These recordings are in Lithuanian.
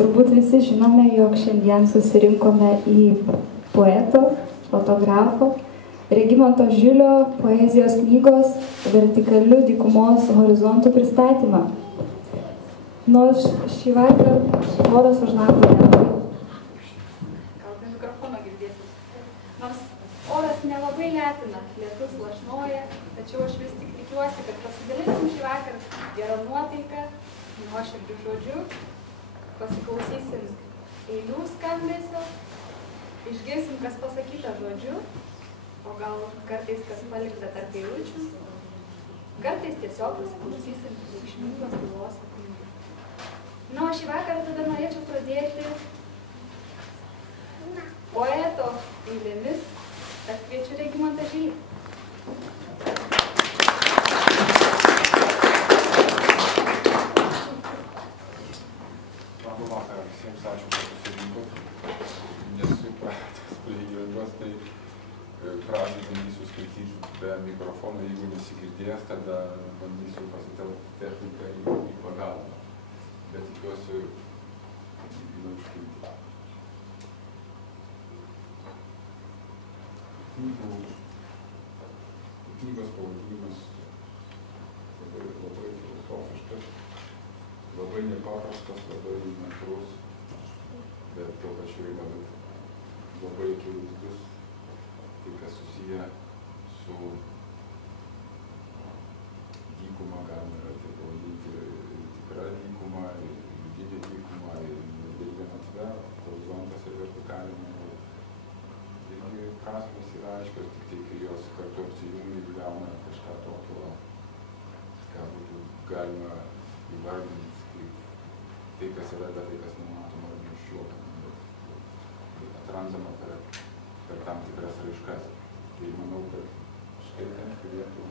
Turbūt visi žinome, jog šiandien susirinkome į poeto, fotografo Regimanto Žilio poezijos knygos Vertikaliu dykumos horizontų pristatymą. Nors šį vakar oras už lango nelabai. Gal be mikrofono girdėsis. Nors oras nelabai lepina, lietus lašnoja, tačiau aš vis tik tikiuosi, kad pasidalinsim šį vakar gerą nuotaiką, nuoširdžiu žodžiu, pasiklausysim eilių skambesio, išgirsim, kas pasakyta žodžiu, o gal kartais kas palikta tarp eilučių, kartais tiesiog pasiklausysim reikšmingos tylos sekundžių. Na, o šį vakarą tada norėčiau pradėti poeto eilėmis, tad kviečiu Regimantą Žilį. Labą vakarą visiems, ačiū, kad susirinkot. Nesu pratęs prie juos, tai pradžią bandysiu skaityti be mikrofono, jeigu nesigirdės, tada bandysiu pasitelkti techniką į pagalbą. Bet tikiuosi užkilti. Knygos pavadinimas labai filosofiškas, labai nepaprastas, labai įmantrus, bet tuo pačiu yra labai akivaizdus, tai kas susiję su dykuma, galima tai pavadinti tikrą dykumą, vidinę dykumą, ir vienatvę, horizontas ir vertikalinė. Irgi prasmės yra aiškios, tik tai, kai jos kartu apsijungia, gauna kažką tokio, ką būtų galima įvardinti kaip tai, kas yra, bet tai, kas nematoma ir neužčiuopiama, bet atrandama per tam tikras raiškas. Tai manau, kad skaitant turėtų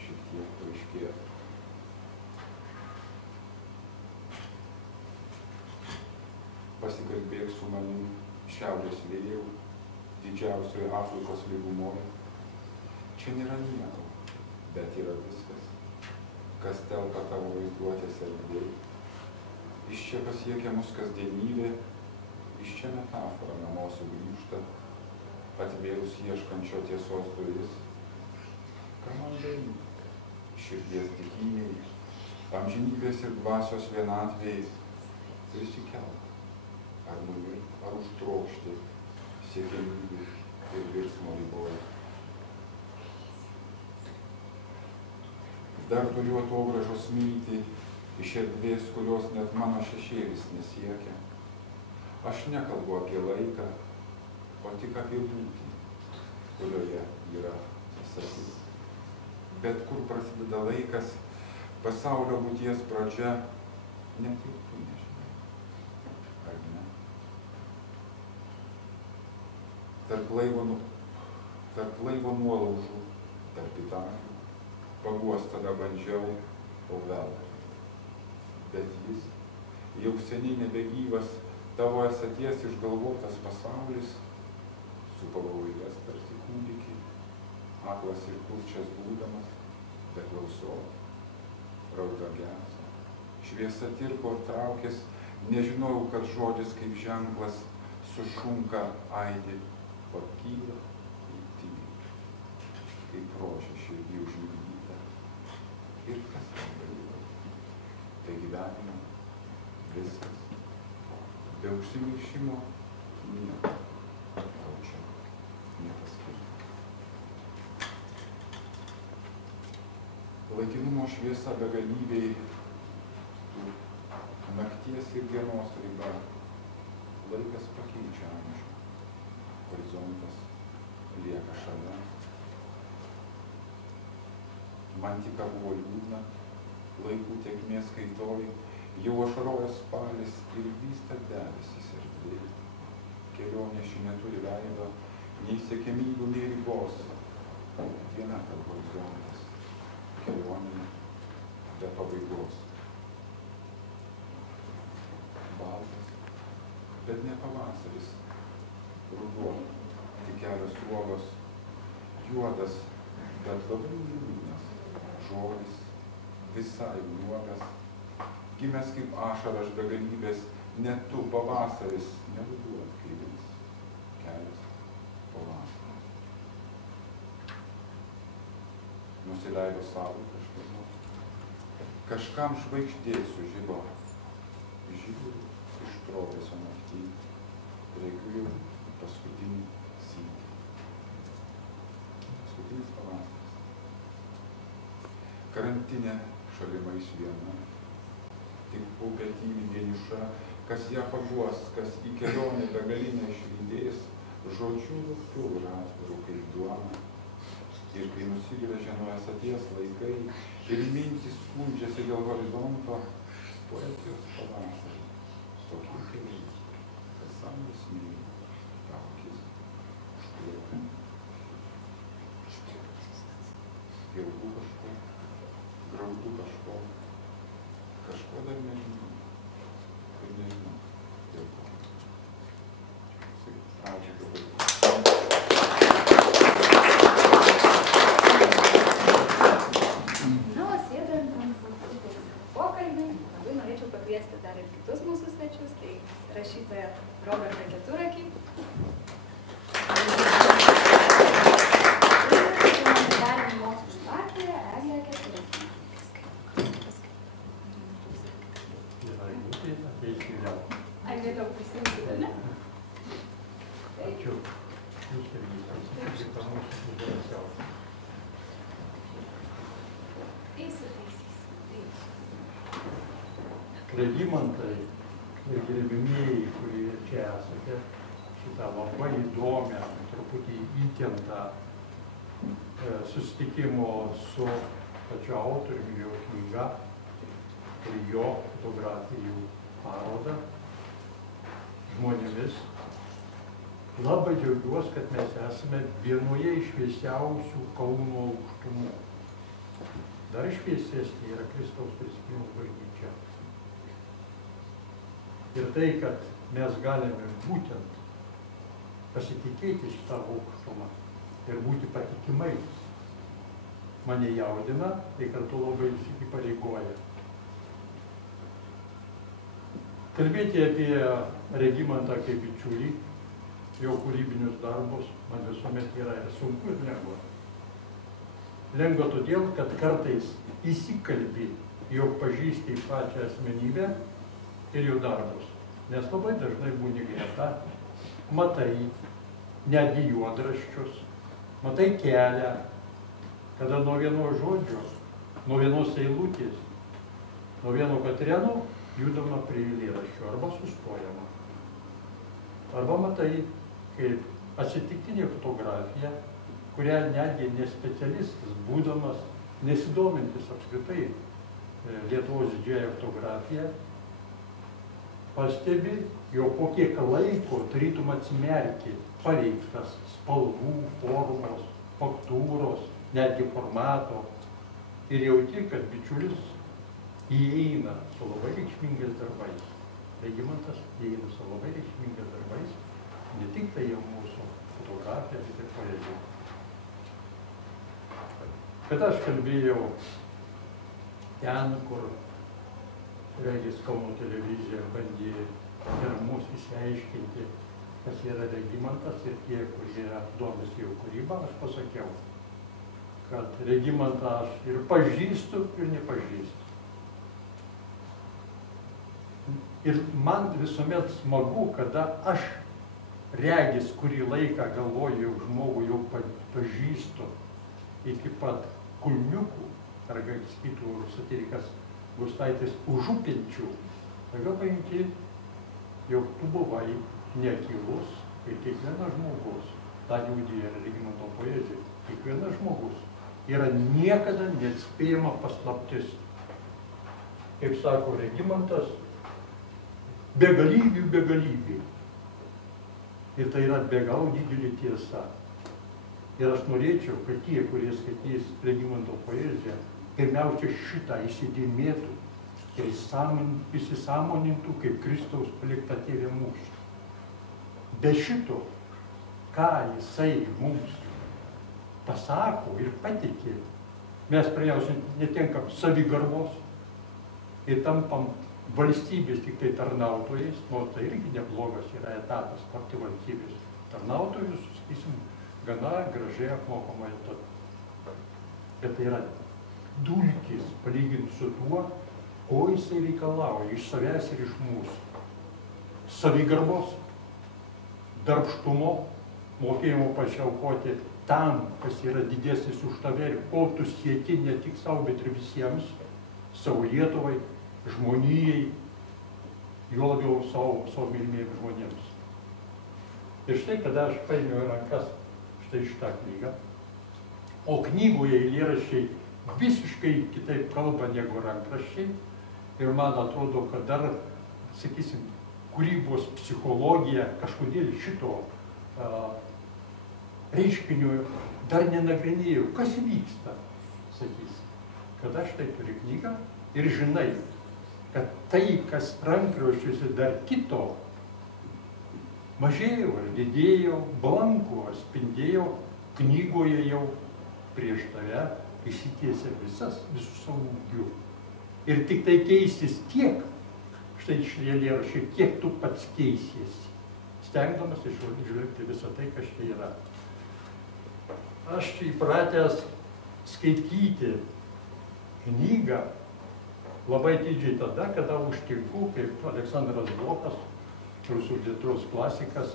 šiek tiek paaiškėti. Pasikalbėk su manim šiaurės vėjau, didžiausioje Afrikos lygumoje. Čia nėra nieko, bet yra viskas, kas telpa tavo vaizduotės erdvėj. Iš čia pasiekia mus kasdienybė, iš čia metafora namo sugrįžta, atvėrus ieškančio tiesos duris. Ką man daryti? Širdies dykynei, amžinybės ir dvasios vienatvėjai prisikelk. Ar nuvirt, ar užtrokšti, siekiamybių ir virsmo ryboje. Dar turiu atogražos mintį iš erdvės, kurios net mano šešėlis nesiekia. Aš nekalbu apie laiką, o tik apie būtį, kurioje yra visas. Bet kur prasideda laikas, pasaulio būties pradžia, net ir tu nežinai. Ar ne? Tarp laivo nuolaužų, tarp italijų, paguos tada bandžiau, o veltui. Bet jis, jau seniai nebegyvas, tavo esaties išgalvotas pasaulis, su pavojęs tarsi kūdikį, aklas ir kurčias būdamas, beklausau, rauda gęsta, šviesa tirpo ir traukės, nežinojau, kad žodis kaip ženklas sušunka aidi, pakyla į tylį, kaip rožė širdį užmigdyta. Ir kas ten dalyvauja? Tai gyvenimo, viskas, be užsimiršimo, nieko, tau čia nepaskirta. Laikinumo šviesa begalybei, nakties ir dienos riba, laikas pakeičia amžių. Horizontas lieka šalia. Man tik buvo liūdna, laikų tėkmės kaitoj, jau ašaroja spalis ir vysta debesis erdvėj. Kelionė ši neturi veido, nei siekiamybių, nei ribos. Viena per horizontas, kelionė be pabaigos. Baltas, bet ne pavasaris. Ruduo, tik kelios uogos, juodas, bet labai liūdnas žodis, visai nuogas, gimęs kaip ašaras begalybės, net tu pavasaris neruduo atkailins, kelias pavasaris. Nusileido savo kažkieno, kažkam žvaigždė sužibo, žiūriu iš trobesio naktį, regiu jau paskutinį sykį. Paskutinis pavasaris. Karantinė šalimais viena, tik upė tyli vieniša, kas ją paguos, kas į kelionę begalinę išlydės, žodžiu luktų ir atvirų kaip duona. Ir kai nusigręžia nuo esaties laikai ir mintys skundžiasi dėl horizonto, poezijos pavasarį, tokie keliai, kas saulės myli, tavo akis užkliuoja. Ilgų kažko, graudų kažko dar nežinau, ir nežinau, dėl ko. Ačiū labai. Na, o sėdant ant pokalbį, labai norėčiau pakviesti dar ir kitus mūsų svečius, tai rašytoją Robertą Keturakį. Humanitarinių mokslų daktarę Eglę Keturakį. Ai, vėliau prisijungti, ne? Ačiū. Jūs irgi pas mūsų didžiausiausia. Regimantai ir gerbimieji, kurie čia esate, šitą labai įdomią, truputį įtemptą susitikimo su pačiu autoriumi, jo knyga ir jo fotografijų parodą žmonėmis. Labai džiaugiuosi, kad mes esame vienoje iš šviesiausių Kauno aukštumų. Dar šviesesnė yra Kristaus Prisikėlimo bažnyčia. Ir tai, kad mes galime būtent pasitikėti šitą aukštumą ir būti patikimais, mane jaudina, tai kartu labai įpareigoja. Kalbėti apie Regimantą kaip bičiulį, jo kūrybinius darbus, man visuomet yra ir sunku ir lengva. Lengva todėl, kad kartais įsikalbi, jog pažįsti pačią asmenybę ir jų darbus. Nes labai dažnai būni greta, matai netgi juodraščius, matai kelią, kada nuo vieno žodžio, nuo vienos eilutės, nuo vieno katreno judama prie eilėraščio arba sustojama. Arba matai, kaip atsitiktinė fotografija, kurią netgi nespecialistas, būdamas nesidomintis apskritai Lietuvos didžiąją fotografiją, pastebi, jo po kiek laiko tarytum atsimerki paveiktas spalvų, formos, faktūros, netgi formato ir jauti, kad bičiulis įeina su labai reikšmingais darbais. Regimantas įeina su labai reikšmingais darbais, ne tik tai jau mūsų fotografija, bet ir poezija. Kad aš kalbėjau ten, kur regis Kauno televizija bandė ir mus išsiaiškinti, kas yra Regimantas ir tie, kurie domisi jo kūrybą, aš pasakiau, kad Regimantą aš ir pažįstu, ir nepažįstu. Ir man visuomet smagu, kada aš regis kurį laiką galvoju, jog žmogų jau pažįstu iki pat kulniukų, ar sakytų satirikas Gustaitis, užupinčių, tada paimti, jog tu buvai neakylus ir kiekvienas žmogus, tą liudija Regimanto poezija, kiekvienas žmogus yra niekada neatspėjama paslaptis. Kaip sako Regimantas, begalybių begalybė. Ir tai yra be galo didelė tiesa. Ir aš norėčiau, kad tie, kurie skaitys Regimanto poeziją, pirmiausia šitą įsidėmėtų ir įsisąmonintų kaip Kristaus palikta tėvė mūšį. Be šito, ką jisai mums pasako ir patikė, mes pirmiausia netenkam savigarbos ir tampam valstybės tik tai tarnautojais, nors tai irgi neblogas yra etapas, tapti valstybės tarnautojus, sakysim, gana gražiai apmokama etapas. Bet tai yra dulkis palyginti su tuo, ko jisai reikalauja iš savęs ir iš mūsų. Savigarbos, darbštumo, mokėjimo pasiaukoti tam, kas yra didesnis už tave ir ko tu sieki ne tik savo, bet ir visiems, savo Lietuvai, žmonijai, juo labiau savo mylimiems žmonėms. Ir štai, kada aš paėmiau į rankas štai šitą knygą, o knygoje eilėraščiai visiškai kitaip kalba negu rankraščiai, ir man atrodo, kad dar, sakysim, kūrybos psichologija kažkodėl šito reiškinio dar nenagrinėjau, kas vyksta, sakysim, kada štai turi knygą ir žinai, kad tai, kas rankraščiuose dar kito, mažėjo ar didėjo, blanko ar spindėjo, knygoje jau prieš tave išsitiesia visų savo ūgių. Ir tik tai keistis tiek, štai iš eilėraščių, kiek tu pats keisiesi, stengdamas išžvelgti visą tai, kas čia yra. Aš įpratęs skaityti knygą labai didžiai tada, kada užtinku, kaip Aleksandras Blokas, rusų literatūros klasikas,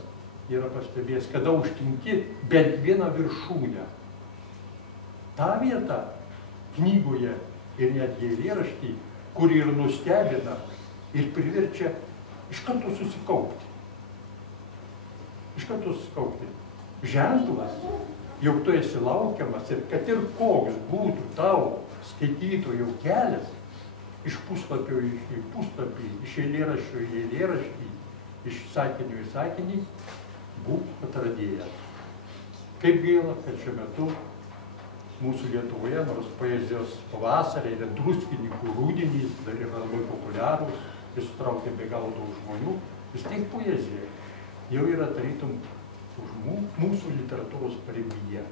yra pastebėjęs, kada užtinki bent vieną viršūnę. Ta vieta knygoje ir netgi eilėrašty, kuri ir nustebina ir priverčia iš karto susikaupti. Iš karto susikaupti. Ženklas, jog tu esi laukiamas ir kad ir koks būtų tavo skaitytojų kelias, iš puslapio į puslapį, iš eilėraščio į eilėraštį, iš sakinio į sakinį, būk atradėjas. Kaip gaila, kad šiuo metu mūsų Lietuvoje, nors poezijos pavasariai ir druskininkų rudenys dar yra labai populiarūs, jis sutraukia be galo daug žmonių, vis tiek poezija jau yra tarytum už mūsų literatūros paribyje.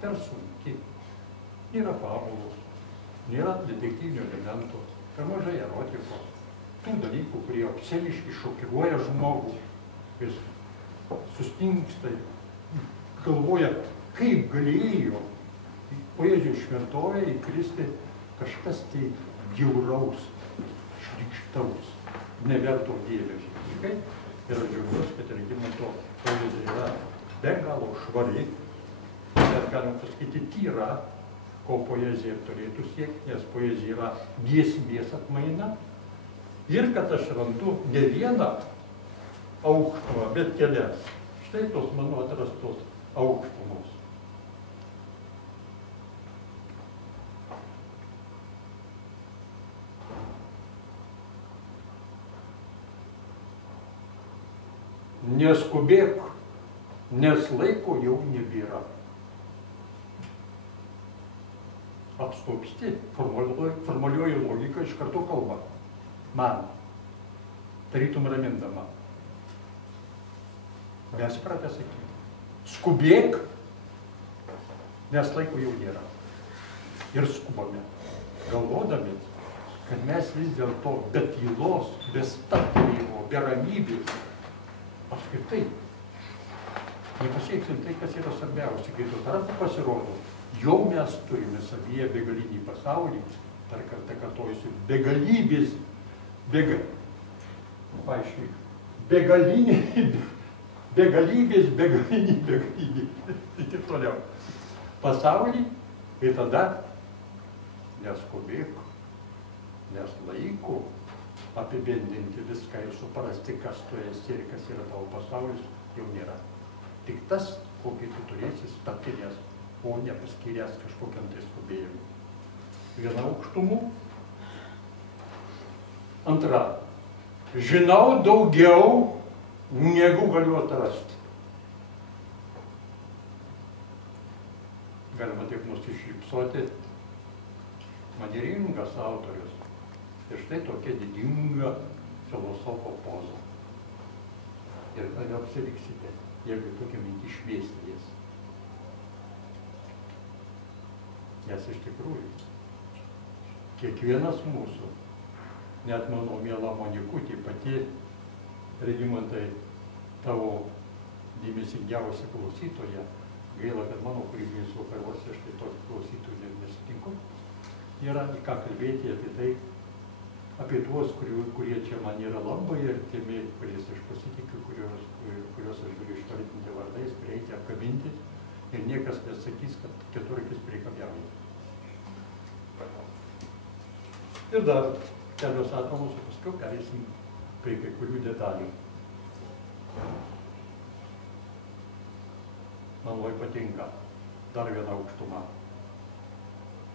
Per sunki, nėra fabulos, nėra detektyvinio elemento, per mažai erotikos, tų dalykų, kurie apseliškai šokiruoja žmogų, jis sustingsta, galvoja, kaip galėjo poezijos šventovė įkristi kažkas tai bjauraus, šlykštaus, neverto dėmesio. Ir aš džiaugiuosi, kad Regimanto poezija yra be galo švari, bet galim pasakyti tyra, ko poezija turėtų siekti, nes poezija yra giesmės atmaina. Ir kad aš randu ne vieną aukštumą, bet kelias. Štai tos mano atrastos aukštumos. Neskubėk, nes laiko jau nebėra. Apstopsti, formalioji logika iš karto kalba. Man, tarytum ramindama. Mes pratę sakyti. Skubėk, nes laiko jau nėra. Ir skubame, galvodami, kad mes vis dėlto be tylos, be stabtelėjimo, be ramybės, apskritai nepasieksim tai, kas yra svarbiausia. Kai tuo tarpu pasirodo, jau mes turime savyje begalinį pasaulį, dar kartą kartojusiu, begalybės, begalinį, ir taip toliau. Pasaulį, ir tada neskubėk, nes laiko apibendrinti viską ir suprasti, kas tu esi ir kas yra tavo pasaulis, jau nėra. Tik tas, kokį tu turėsi stabtelės, o nepaskyręs kažkokiam tai skubėjimui. Viena aukštumų. Antra. Žinau daugiau, negu galiu atrasti. Galima taip nusišypsoti. Manieringas autorius. Ir štai tokia didinga filosofo poza. Ir tada apsiliksite, jeigu tokia mintį šviesties. Nes iš tikrųjų, kiekvienas mūsų, net mano miela Monikutė, pati Regimantai, tavo dėmesingiausia klausytoja, gaila, kad mano kūrybiniais vakaruose aš tai tokį klausytojų nesutinku, yra į ką kalbėti apie tai, apie tuos, kurie čia man yra labai artimi, kuriais aš pasitikiu, kuriuos aš galiu išvardinti vardais, prieiti, apkabinti ir niekas nesakys, kad keturkis priekabiauja. Ir dar kelios atramos, o paskui pereisim prie kai kurių detalių. Man labai patinka dar viena aukštuma.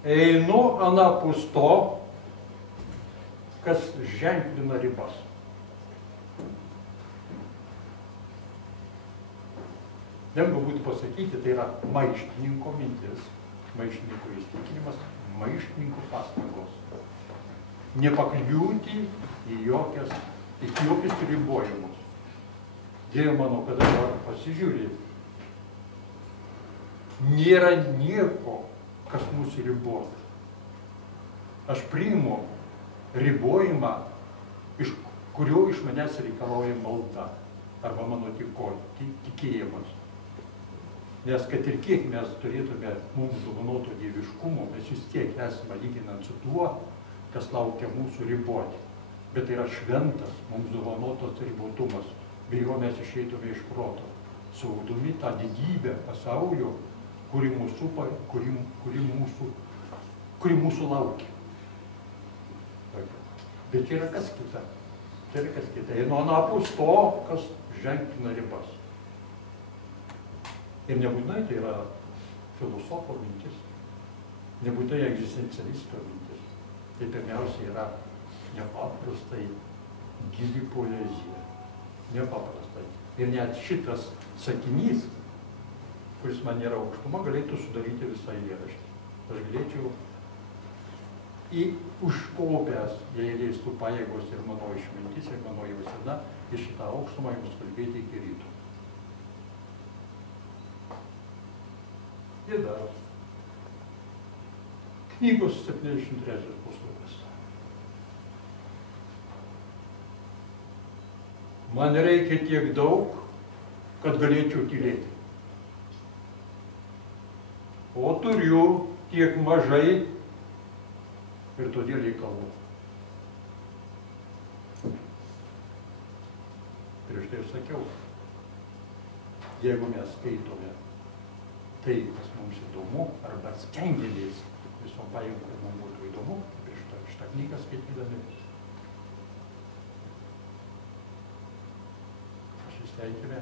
Einu anapus to, kas ženklina ribas. Lengva būtų pasakyti, tai yra maištininko mintis, maištininko įstikinimas, maištininko pastangos. Nepakliūti į jokius ribojimus. Dieve mano, kada pasižiūrė, nėra nieko, kas mūsų ribotų. Aš priimu ribojimą, kurio iš manęs reikalauja malda arba mano tikėjimas. Nes kad ir kiek mes turėtume mums dovanoto dieviškumo, mes vis tiek esame lyginant su tuo, kas laukia mūsų riboti. Bet tai yra šventas mums dovanotas ribotumas, be jo mes išeitume iš proto, suvokdami tą didybę pasaulio, kuri mūsų laukia. Bet čia yra kas kita. Einu anapus to, kas ženklina ribas. Ir nebūtinai tai yra filosofo mintis, nebūtinai egzistencialisto mintis. Tai pirmiausia yra nepaprastai gili poezija. Nepaprastai. Ir net šitas sakinys, kuris man yra aukštuma, galėtų sudaryti visą eilėraštį. Aš galėčiau užkopęs, jei leistų pajėgos ir mano išmintis, ir mano jausena, ir šitą aukštumą jums kalbėti iki ryto. Ir dar. Knygos 73 puslapis. Man reikia tiek daug, kad galėčiau tylėti. O turiu tiek mažai ir todėl jį kalbu. Prieš tai sakiau, jeigu mes skaitome tai, kas mums įdomu, arba stengiamės visom pajėgom, kad mums būtų įdomu, prieš šitą knygą skaitydami, pasistengime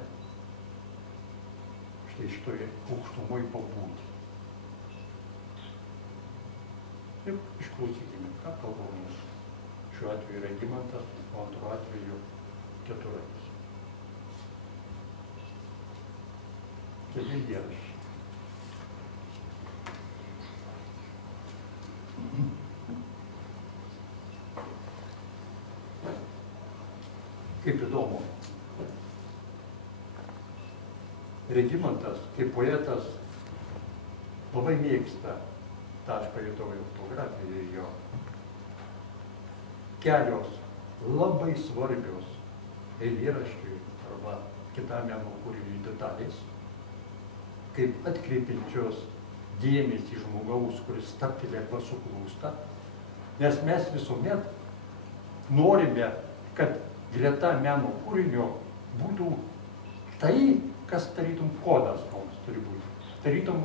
štai šitoje aukštumoj pabūti. Ir išklausykime, ką kalba mūsų. Šiuo atveju Regimantas, o antru atveju Keturakis. Keli eilėraščiai. Kaip įdomu. Regimantas, kaip poetas, labai mėgsta, tą aš pajutau jau fotografijoje jo, kelios labai svarbios eilėraščiui arba kitam meno kūriniui detalės, kaip atkreipiančios dėmesį žmogaus, kuris stabteli arba suklūsta, nes mes visuomet norime, kad greta meno kūrinio būtų tai, kas tarytum kodas mums turi būti. Tarytum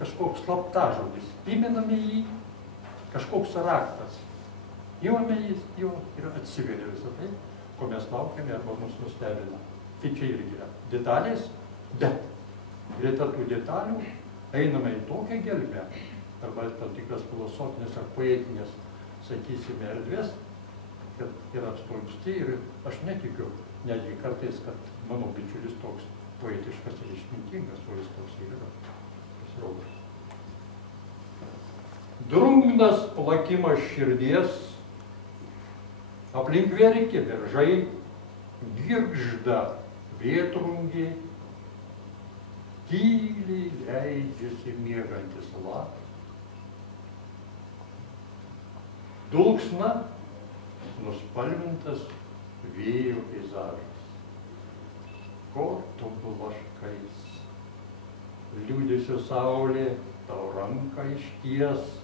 kažkoks slaptažodis. Įmename jį, kažkoks raktas. Įmame jis, jo ir atsiveria visą tai, ko mes laukiame arba mus nustebina. Tai čia irgi yra detalės, bet greta tų detalių einame į tokią gelmę, arba tam tikras filosofinės ar poetinės, sakysime, erdvės, kad yra apstulpsti ir aš netikiu netgi kartais, kad mano bičiulis toks poetiškas ir išmintingas, o jis toks ir yra pasirodo. Drungnas plakimas širdies, aplink verkia beržai, girgžda vėtrungė, tyliai leidžiasi miegantis lapas, dulksna nuspalvintas vėjo peizažas. Ko tu blaškais? Liūdesio saulė tau ranką išties.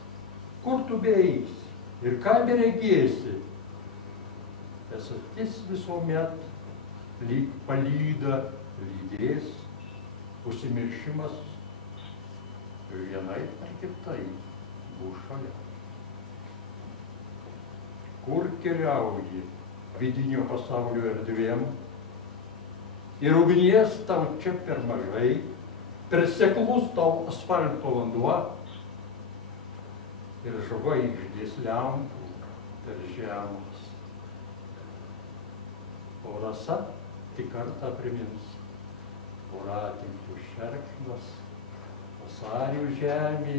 Kur tu beeisi ir ką beregėsi? Esatis visuomet lyg palyda lydės, užsimiršimas vienai ar kitai bus šalia. Kur keliauji vidinio pasaulio erdvėm ir ugnies tau čia per mažai, per seklus tau asfalto vanduo ir žvaigždės lempų per žemus. O rasa tik kartą primins voratinklių šerkšnas, vasarių žemė,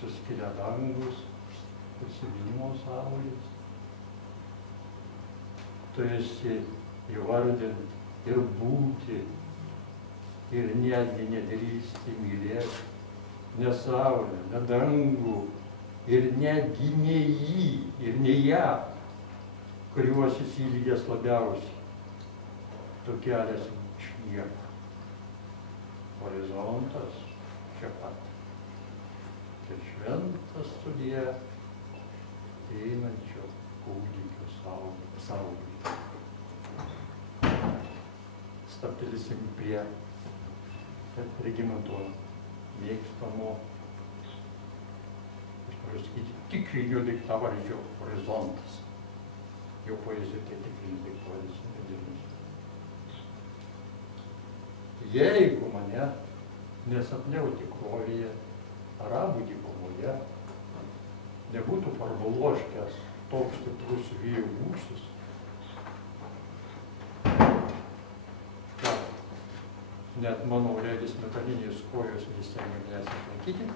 suskilia dangus, prisiminimo saulės. Tu esi įvardint ir būti, ir netgi nedrįsti mylėti, ne saulę, ne dangų, ir netgi ne jį, ir ne ją, kuriuos įsilygęs labiausiai. Tu kelias iš nieko. Horizontas čia pat. Tai šventas studija einančio kūdikio saulė. Stabtelėsim prie Regimanto mėgstamo, aš noriu sakyti, tikrinio daiktavardžio horizontas. Jo poezija tai tikrinis daiktavardis. Jeigu mane nesapniau tikrovėje, arabų dykumoje, nebūtų parbaloškęs toks stiprus vėjo gūsis, net mano regis metalinės kojos neįstengė manęs išlaikyti,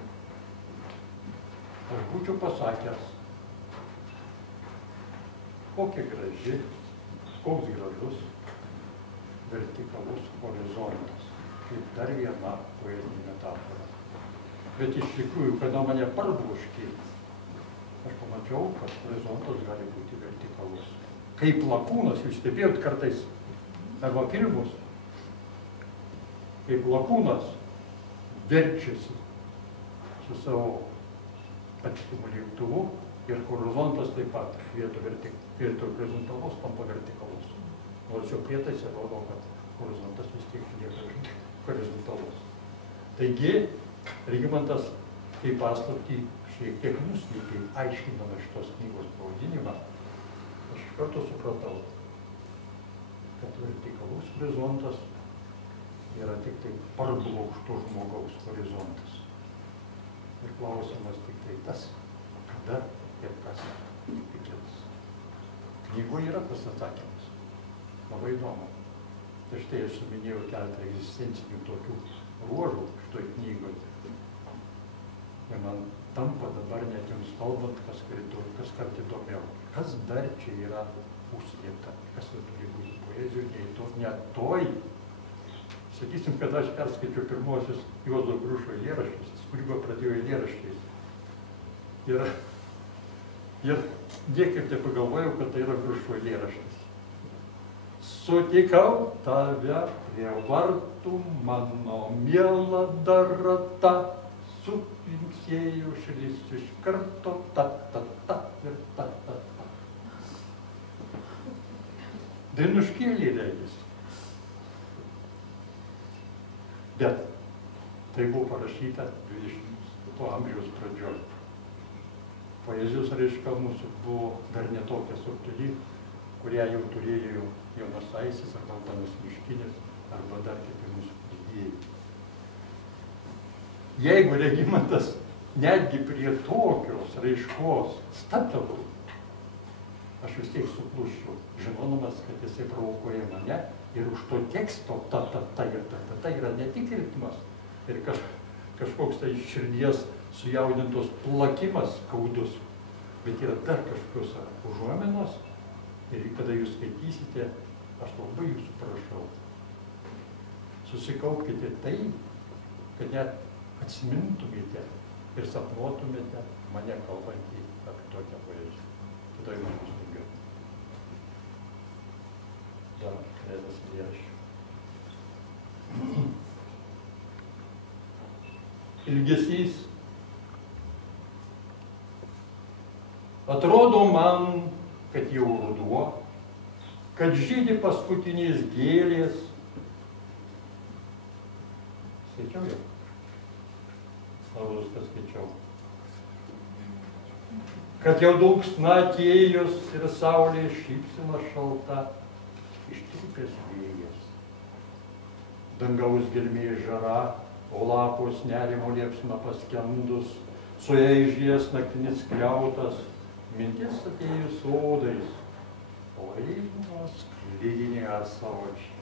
aš būčiau pasakęs, kokia graži, koks gražus vertikalus horizontas, kaip dar viena poetinė metafora. Bet iš tikrųjų, kada mane parbloškė, aš pamačiau, kad horizontas gali būti vertikalus. Kaip lakūnas, jūs stebėjot kartais, arba filmus, kaip lakūnas verčiasi su savo patikimu lėktuvu ir horizontas taip pat vietoj horizontalus tampa vertikalus. Nors jo prietaise rodo, kad horizontas vis tiek lieka horizontalus. Taigi, Regimantas kaip paslaptį šiek tiek nuslėpė, aiškindama šitos knygos pavadinimą. Aš iš karto supratau, kad vertikalus horizontas yra tik tai parblokšto žmogaus horizontas. Ir klausimas tik tai tas, kada ir kas tikėtis. Knygoje yra tas atsakymas. Labai įdomu. Tai štai aš suminėjau keletą egzistencinių tokių ruožų šitoj knygoj. Ir man tampa dabar net jums kalbant, kas kart įdomiau. Kas dar čia yra užslėpta, kas turi būti poezijoje, net toj. Sakysim, kad aš perskaičiau pirmosius Juozo Grušo eilėraščius, jis kūrybą pradėjo eilėraščiais. Ir niekaip tai pagalvojau, kad tai yra Grušo eilėraštis. Sutikau tave prie vartų, mano miela darata, suplinksėjo šilis iš karto, ta ir ta. Dainuškėlė regis. Bet tai buvo parašyta 20 amžiaus pradžioj. Poezijos raiška mūsų buvo dar netokia subtili, kurią jau turėjo Jonas Aisis arba Antanas Miškinis arba dar kiti mūsų didieji. Jeigu Regimantas netgi prie tokios raiškos stabteltų, aš vis tiek suklūsčiau, žinodamas, kad jisai provokuoja mane ir už to teksto ta yra ne tik ritmas ir kažkoks tai širdies sujaudintos plakimas skaudus, bet yra dar kažkokios užuominos. Ir kada jūs skaitysite, aš labai jūsų prašau, susikaupkite tai, kad net atsimintumėte ir sapnuotumėte mane kalbantį apie tokią poeziją. tada jau bus daugiau. Dar keletas eilėraščių. Ilgesys. Atrodo man, kad jau ruduo, kad žydi paskutinės gėlės. Skaičiau jau? Ar viską skaičiau? Kad jau dulksna atėjus ir saulė šypsena šalta, ištirpęs vėjas. Dangaus gelmė žara, o lapos nerimo liepsna paskendus, sueižės naktinis kliautas, mintis atėjus sodais, o eilinos klydinė ąsočiai.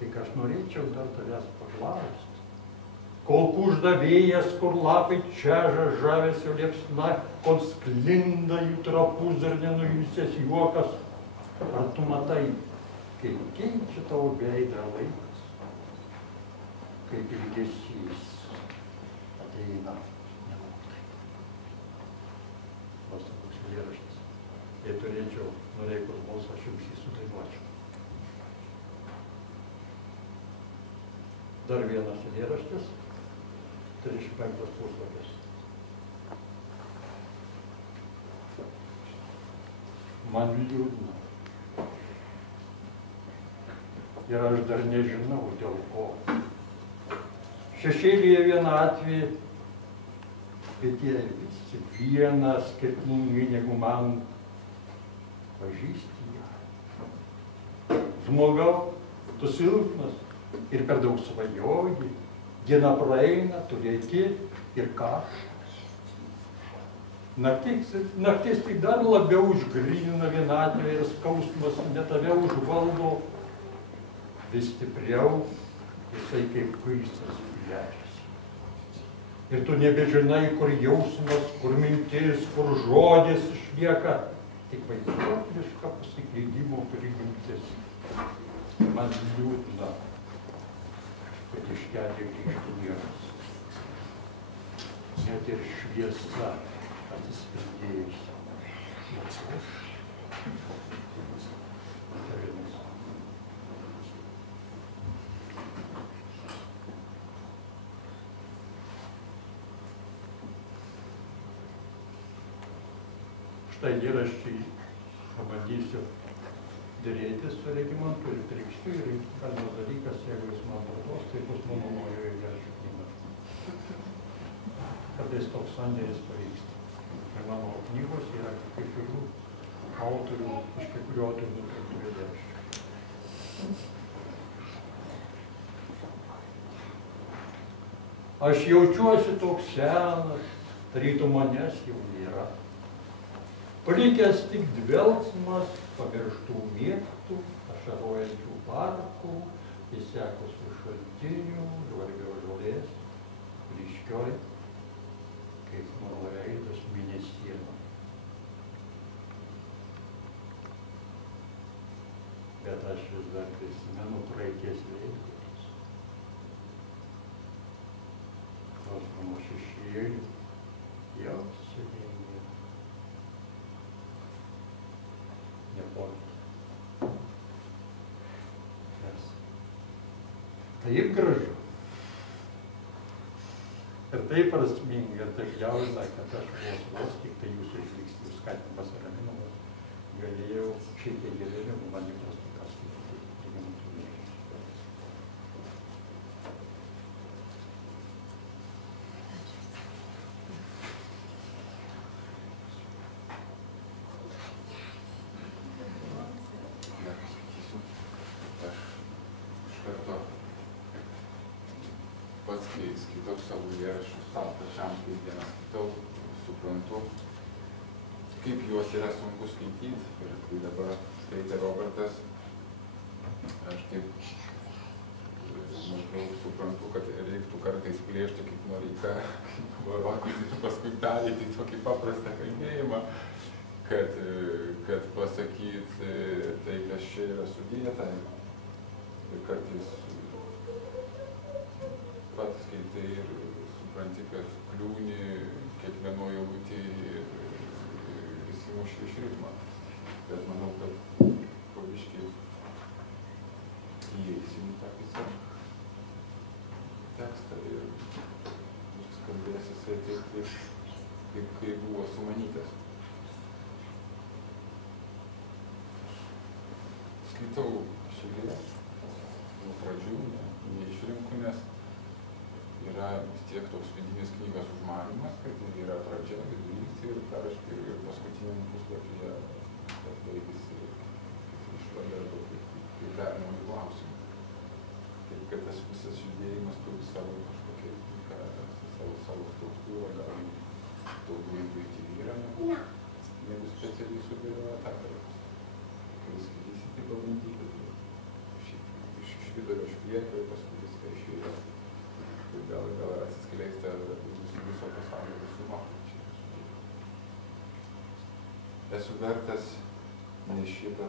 Tik aš norėčiau dar tavęs paklausti, kol kužda vėjas, kur lapai čeža žavesio liepsna, kol sklinda jų trapus ir nenuilsęs juokas, ar tu matai, kaip keičia tavo veidą laikas, kaip ilgesys ateina nelauktai. Nuostabus eilėraštis. Jei turėčiau Noreikos balsą, aš jums jį sudainuočiau. Dar vienas eilėraštis, 35 puslapis. Man liūdna. Ir aš dar nežinau dėl ko. Šešėlyje vienatvė, bet jie visi viena skirtingai negu man pažįsti ją. Žmogau, tu silpnas ir per daug svajoji, diena praeina, tu lėki ir ką? Naktis tik dar labiau užgrynina vienatvę ir skausmas ne tave užvaldo, vis stipriau jisai kaip kuisas plečiasi. Ir tu nebežinai, kur jausmas, kur mintis, kur žodis išlieka, tik vaizduotliška pasiklydimo prigimtis. Man liūdna, kad iš kelio grįžtų niekas. Net ir šviesa atsispindėjusi. Štai eilėraščiai pabandysiu dėrėtis su Regimantu ir Trikščiu ir galimas dalykas, jeigu jis man parduos, tai bus mano naujoji eilėraščių knyga. Kartais toks sandėris pavyksta. Ir mano knygos yra kai kurių autorių, iš kai kurių autorių nupirktų eilėraščių. Aš jaučiuosi toks senas, tarytum manęs jau nėra. Palikęs tik dvelksmas pamirštų mėgtų, ašarojančių parkų, įsekusių šaltinių, žvarbios žolės, ryškioj, kaip mano veidas mėnesiena. Bet aš vis dar prisimenu praeities veidus. Tos mano šešėlių jau seniai. Nes taip gražu ir taip prasminga ir taip jaudina, kad aš vos tik tai jūsų žvilgsnių skatinimas raminamas galėjau šiek tiek geriau negu man įprastų ką skaityti Regimantų eilėraščių. Skaitau savo eilėraščius savo pačiam, kaip vieną skaitau, suprantu, kaip juos yra sunku skaityti. Ir kai dabar skaitė Robertas, aš taip maždaug suprantu, kad reiktų kartais plėšti kaip Noreika, parodyti ir paskui daryti tokį paprastą kalbėjimą, kad pasakyti tai, kas čia yra sudėta. Ir kartais pats skaitai ir supranti, kad kliūni kiekvienoje eilutėje ir atsimuši iš ritmo. Bet manau, kad po biškį įeisim į tą visą tekstą ir skambės jisai taip, kaip buvo sumanytas. Skaitau iš eilės, nuo pradžių, neišrinku, nes yra vis tiek toks vidinis knygos užmanymas, kad yra pradžia, vidurys ir paskutiniam puslapyje baigėsi išvada kaip vertinamų klausimų. Taip, kad tas visas judėjimas turi savo kažkokią savo struktūrą, gal daugiau intuityviai yra negu specialiai sudėlioja tą dalykus. Kai skaitysi, tai pabandykite. Iš vidurio iš priekio ir paskui viską išvėlės. Gal atsiskleista viso pasaulio visuma. Esu vertas ne šitą.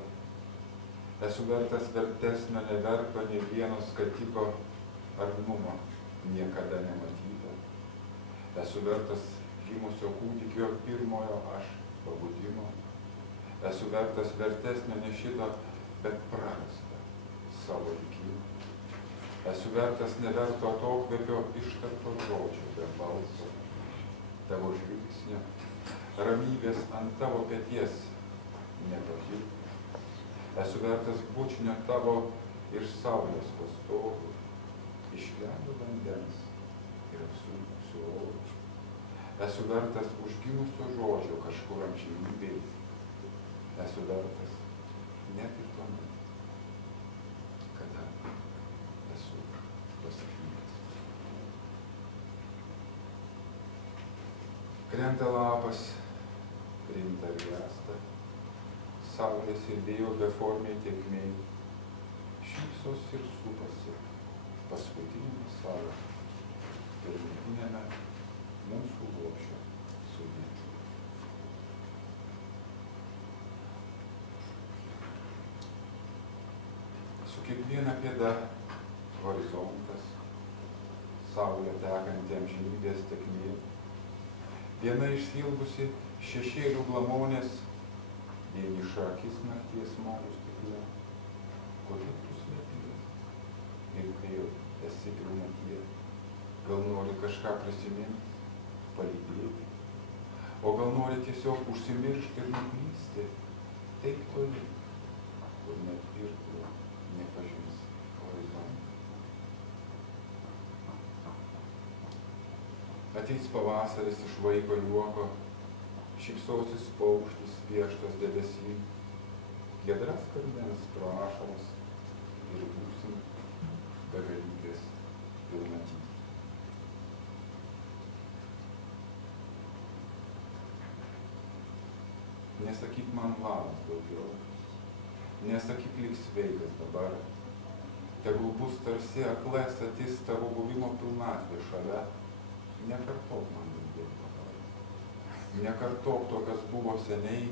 Esu vertas vertesnio neverto ne vieno skatiko ar numo niekada nematyta. Esu vertas gimusio kūdikio pirmojo aš pabudimo. Esu vertas vertesnio ne šito, bet prarasta savo likimą. Esu vertas neverto atokvėpio ištarto žodžio be balso, tavo žvilgsnio, ramybės ant tavo peties nepatirti. Esu vertas bučnio tavo iš saulės pastovų, iš ledo vandens ir apsūpusių orų. Esu vertas užgimusio žodžio kažkur amžinybėj. Esu vertas net ir tuomet, kada esu pasakykęs. Krenta lapas, krinta ir gęsta, saulės ir vėjo beformiai tėkmei, šypsos ir supasi paskutiniame savo pirmutiniame mūsų lopšio sudėti. Su kiekviena pėda horizontas, saulė tekanti amžinybės tėkmė, viena išsilgusi šešėlių glamonės, vieniša akis nakties molų stikle, kodėl tu slepies ir vėl esi pilnatie, gal nori kažką prisiminti, palydėti, o gal nori tiesiog užsimiršti ir nuklysti, taip toli, kur net irklų nepažins horizontą. Ateis pavasaris iš vaiko juoko, šypsosis paukštis vieštas debesy, giedras skardens pro ašaras ir būsim begalybės pilnaty. Nesakyk man labas daugiau, nesakyk lyg sveikas dabar, tegul bus tarsi akla statis tavo buvimo pilnatvė šalia, nekartok man daugiau dabar. Nekartok to, kas buvo seniai,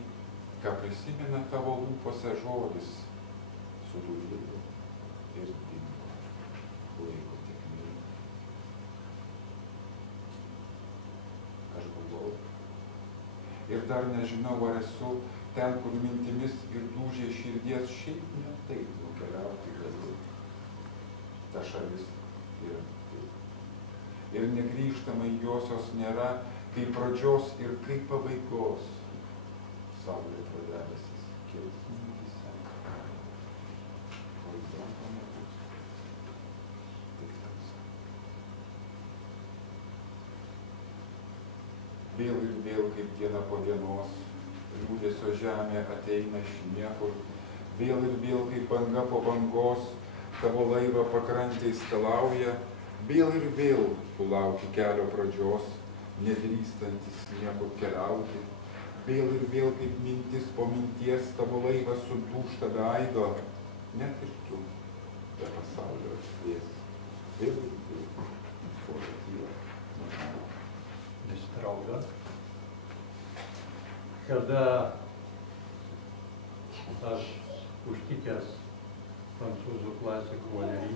ką prisimena tavo lūpose žodis, sudūrėjo ir dingo laiko tėkmė. Aš buvau ir dar nežinau, ar esu ten, kur mintimis ir dūžiai širdies šiaip ne taip nukeliauti galiu. Ta šalis yra taip. Ir negrįžtamai josios nėra, kaip pradžios ir kaip pabaigos. Saulė pro debesis kils mintyse. Horizonto nebus. Tik tamsa. Vėl ir vėl, kaip diena po dienos, liūdesio žemė ateina iš niekur. Vėl ir vėl, kaip banga po bangos, tavo laivą pakrantėj skalauja. Vėl ir vėl tu lauki kelio pradžios, nedrįstantis niekur keliauti. Vėl ir vėl, kaip mintis po minties, tavo laivas sudūžta be aido. Net ir tu, be pasaulio erdvės. Vėl ir vėl, pozityva. Nestrauda. Kada aš užtikęs prancūzų klasikų Valerį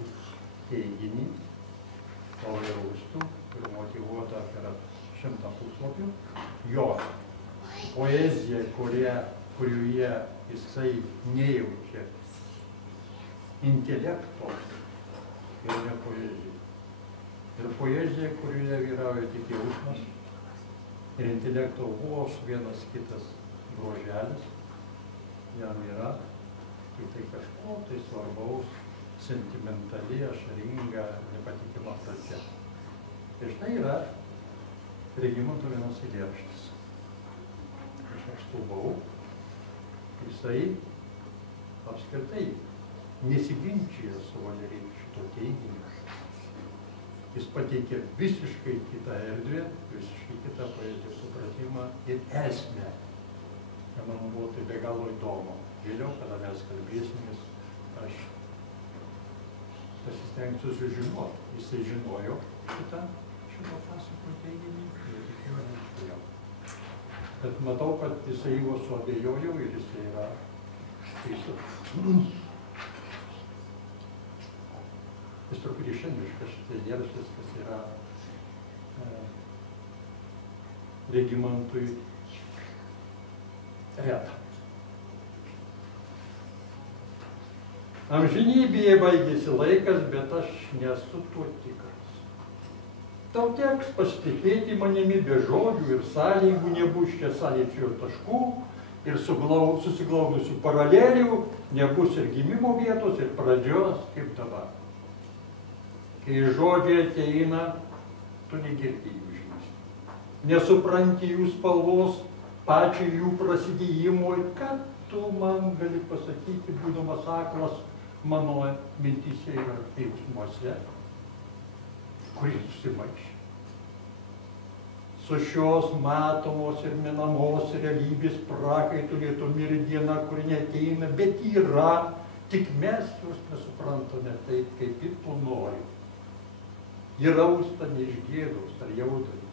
teiginį, Paulė Rustų, kuri motyvuota per 100 puslapių, jo poezija, kurioje jisai nejaučia intelekto, ir ne poezija. Ir poezija, kurioje vyrauja tik jausmas, ir intelekto vos vienas kitas groželis, jam yra tik tai kažko tai svarbaus, sentimentali, ašaringa, nepatikima pradžia. Ir štai yra Regimanto vienas eilėraštis. Aš stulbau, jisai apskritai nesiginčija su Valeriju šito teiginiu. Jis pateikė visiškai kitą erdvę, visiškai kitą poezijos supratimą ir esmę. Ir man buvo tai be galo įdomu. Vėliau, kada mes kalbėsimės, aš pasistengsiu sužinoti. Jisai žinojo šito pasako teiginį ir tikėjo neiškėjo. Bet matau, kad jisai juo suabejojo ir jisai yra teisus. Jis truputį šiandiškas šitas eilėraštis, kas yra Regimantui reta. Amžinybėje baigėsi laikas, bet aš nesu tuo tikras. Tau teks pasitikėti manimi be žodžių ir sąlygų, nebus čia sąlyčio taškų ir susiglaudusių paralelių, nebus ir gimimo vietos, ir pradžios kaip dabar. Kai žodžiai ateina, tu negirdi jų žingsnių. Nesupranti jų spalvos, pačių jų prasidėjimo ir ką tu man gali pasakyti, būdamas aklas mano mintyse ir jausmuose, kurie susimaišė. Su šios matomos ir minamos realybės prakaitų lietumi ir diena, kuri neateina, bet yra, tik mes jos nesuprantame taip, kaip ir tu nori. Ji rausta ne iš gėdos ar jaudulio,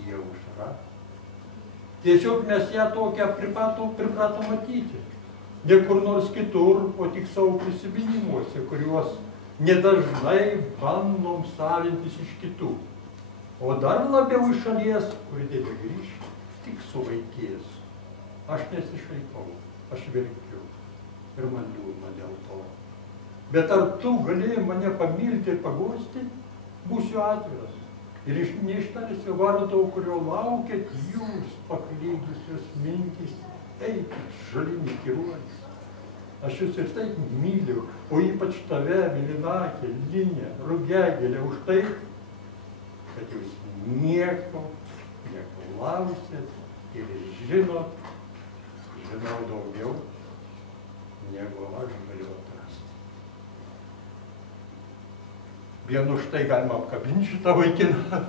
ji aušra. Tiesiog mes ją tokią pripratom matyti. Ne kur nors kitur, o tik savo prisiminimuose, kuriuos nedažnai bandom savintis iš kitų. O dar labiau iš šalies, kuri nebegrįš, tik suvaikės. Aš nesišaipau, aš verkiu ir man liūdna dėl to. Bet ar tu galėjai mane pamilti ir paguosti? Būsiu atviras ir neištarsiu vardo, kurio laukiat jūs paklydusios mintys. Eikit, žalini kiruolis. Aš jūs ir taip myliu, o ypač tave, mėlynakė, linė, rugiagėlė, už tai, kad jūs nieko klausėt ir žinau daugiau, negu aš galiu atrasti. Vien už tai galima apkabinti šitą vaikiną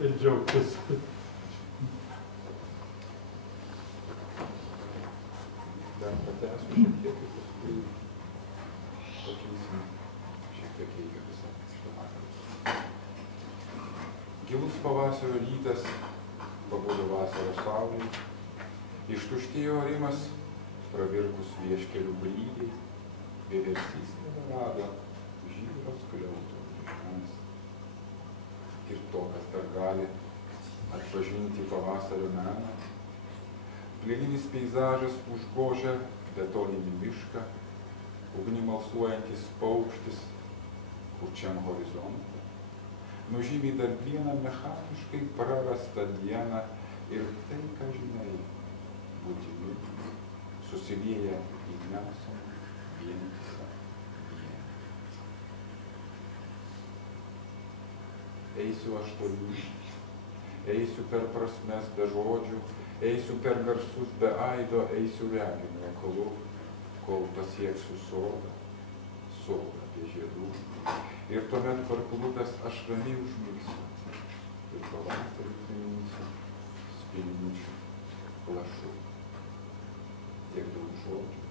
ir džiaugtis. Dar patęsiu šiek tiek ir paskui pakeisim šiek tiek eigą visą šitą vakarą. Gilus pavasario rytas, pabudo vasaros saulė, ištuštėjo arimas, pravirkus vieškelių blygiai, vieversys neberado žydro skliauto miškams. Ir to, kas dar gali atpažinti pavasario meną, plieninis peizažas užgožia betoninį mišką, ugnį malsuojantis paukštis, kurčiam horizontą, nužymiai dar vieną mechaniškai prarastą dieną ir tai, ką žinai, būtimi, susilieja į nesamą vientisą vieną. Eisiu aš tolyn, eisiu per prasmes be žodžių, eisiu per garsus be aido, eisiu reginiu akalu, kol pasieksiu sodą be žiedų. Ir tuomet parklupęs aš ramiai užmigsiu ir pavasarį priminsiu spindinčių lašų. Tiek daug žodžių,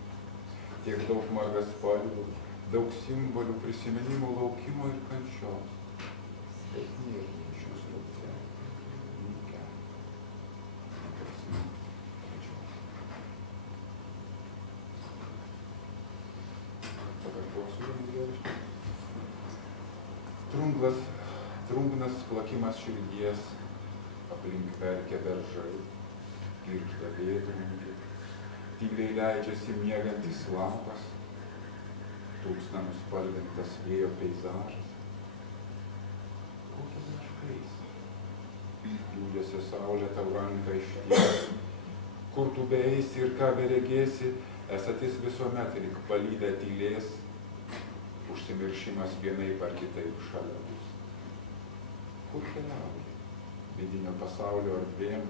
tiek daug margaspalvių, daug simbolių, prisiminimų, laukimo ir kančios. Bet nėrninčius laukia, nykia. Pakartosiu jums eilėraštį. Drungnas plakimas širdies, aplink verkia beržai, girgžda vėtrungė, tyliai leidžiasi miegantis lapas, tūksna nuspalvintas vėjo peizažas. Kokie miškais? Liūdėsio saulė tau ranką išties, kur tu beeisi ir ką beregėsi, esatis visuomet lyg palydę tylės, užsimiršimas vienaip ar kitaip šalia bus. Kur keliauji? Vidinio pasaulio erdvėm,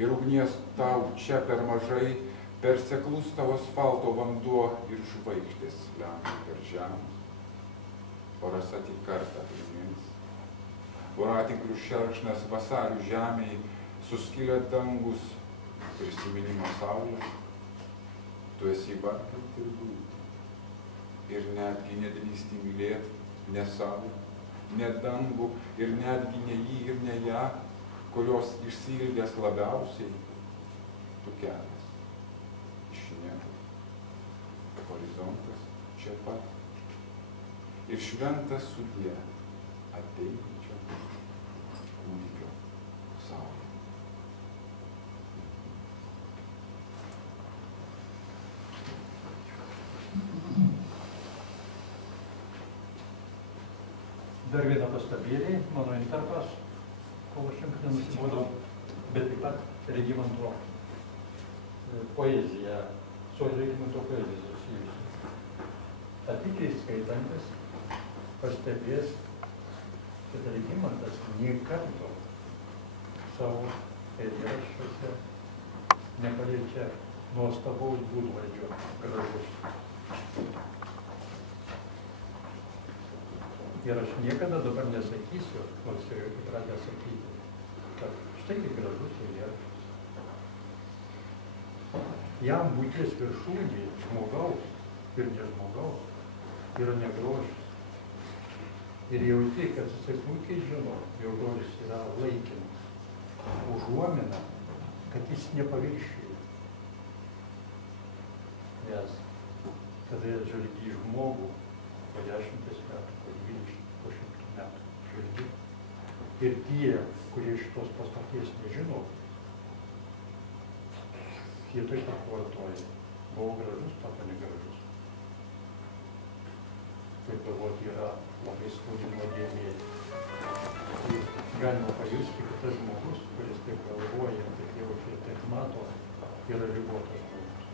ir ugnies tau čia per mažai, per seklus tavo asfalto vanduo ir žvaigždės lemia per žemus. O rasa tik kartą primins. Voratinklių šerkšnas vasarių žemėj, suskilę dangus, prisiminimo saulė. Tu esi vardinti ir būti. Ir netgi nedrįsti mylėt ne savo, ne dangų, ir netgi ne jį ir ne ją, kurios išsiilgęs labiausiai, tu kelias iš niekur. Horizontas čia pat. Ir šventas sudie ateinančio kūdikio saulė. Dar viena pastabėlė, mano intarpas, kol aš jums nenusibodau, bet taip pat Regimanto poezija, su Regimanto poezija susijusi. Atidžiai skaitantis pastebės, kad Regimantas nė karto savo eilėraščiuose nepaliečia nuostabaus būdvardžio gražus. Ir aš niekada dabar nesakysiu, nors ir įpratęs sakyti, kad štai gražus eilėraštis. Jam būties viršūnė žmogaus ir nežmogaus yra negrožis. Ir jauti, kad jisai puikiai žino, jo grožis yra laikinas. Užuomina, kad jis nepaviršiuje. Nes kada žvelgi į žmogų po 10 metų, po 20, po 100 metų žvelgi. Ir tie, kurie šitos paslapties nežino, jie taip pat vartoja. Buvo gražus, tapo negražus. Taip galvoti yra labai skaudi nuodėmė. Galima pajusti, kad tas žmogus, kuris taip galvoja, taip jaučia ir taip mato, yra ribotas žmogus.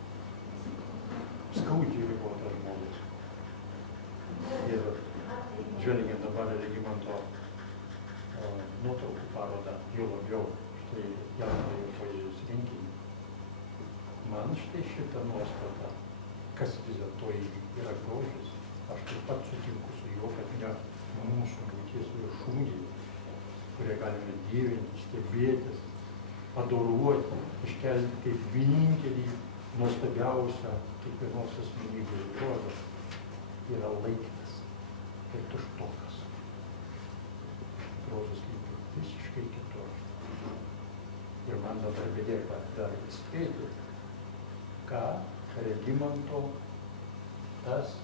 Skaudžiai ribotas žmogus. Ir žvelgiant dabar Regimanto nuotraukų parodą, jau labiau štai jaunojo poezijos rinkinį. Man štai šitą nuostatą, kas vis dėlto yra grožis, aš taip pat sutinku su juo, kad yra mūsų būties viršūnė, kurią galime dievinti, stebėtis, adoruoti, iškelti kaip vienintelį nuostabiausią kiekvienos asmenybės bruožą, yra laikinas ir tuštokas. Grožis lyg visiškai kitur. Ir man dabar belieka dar įspėti, ką Regimanto tas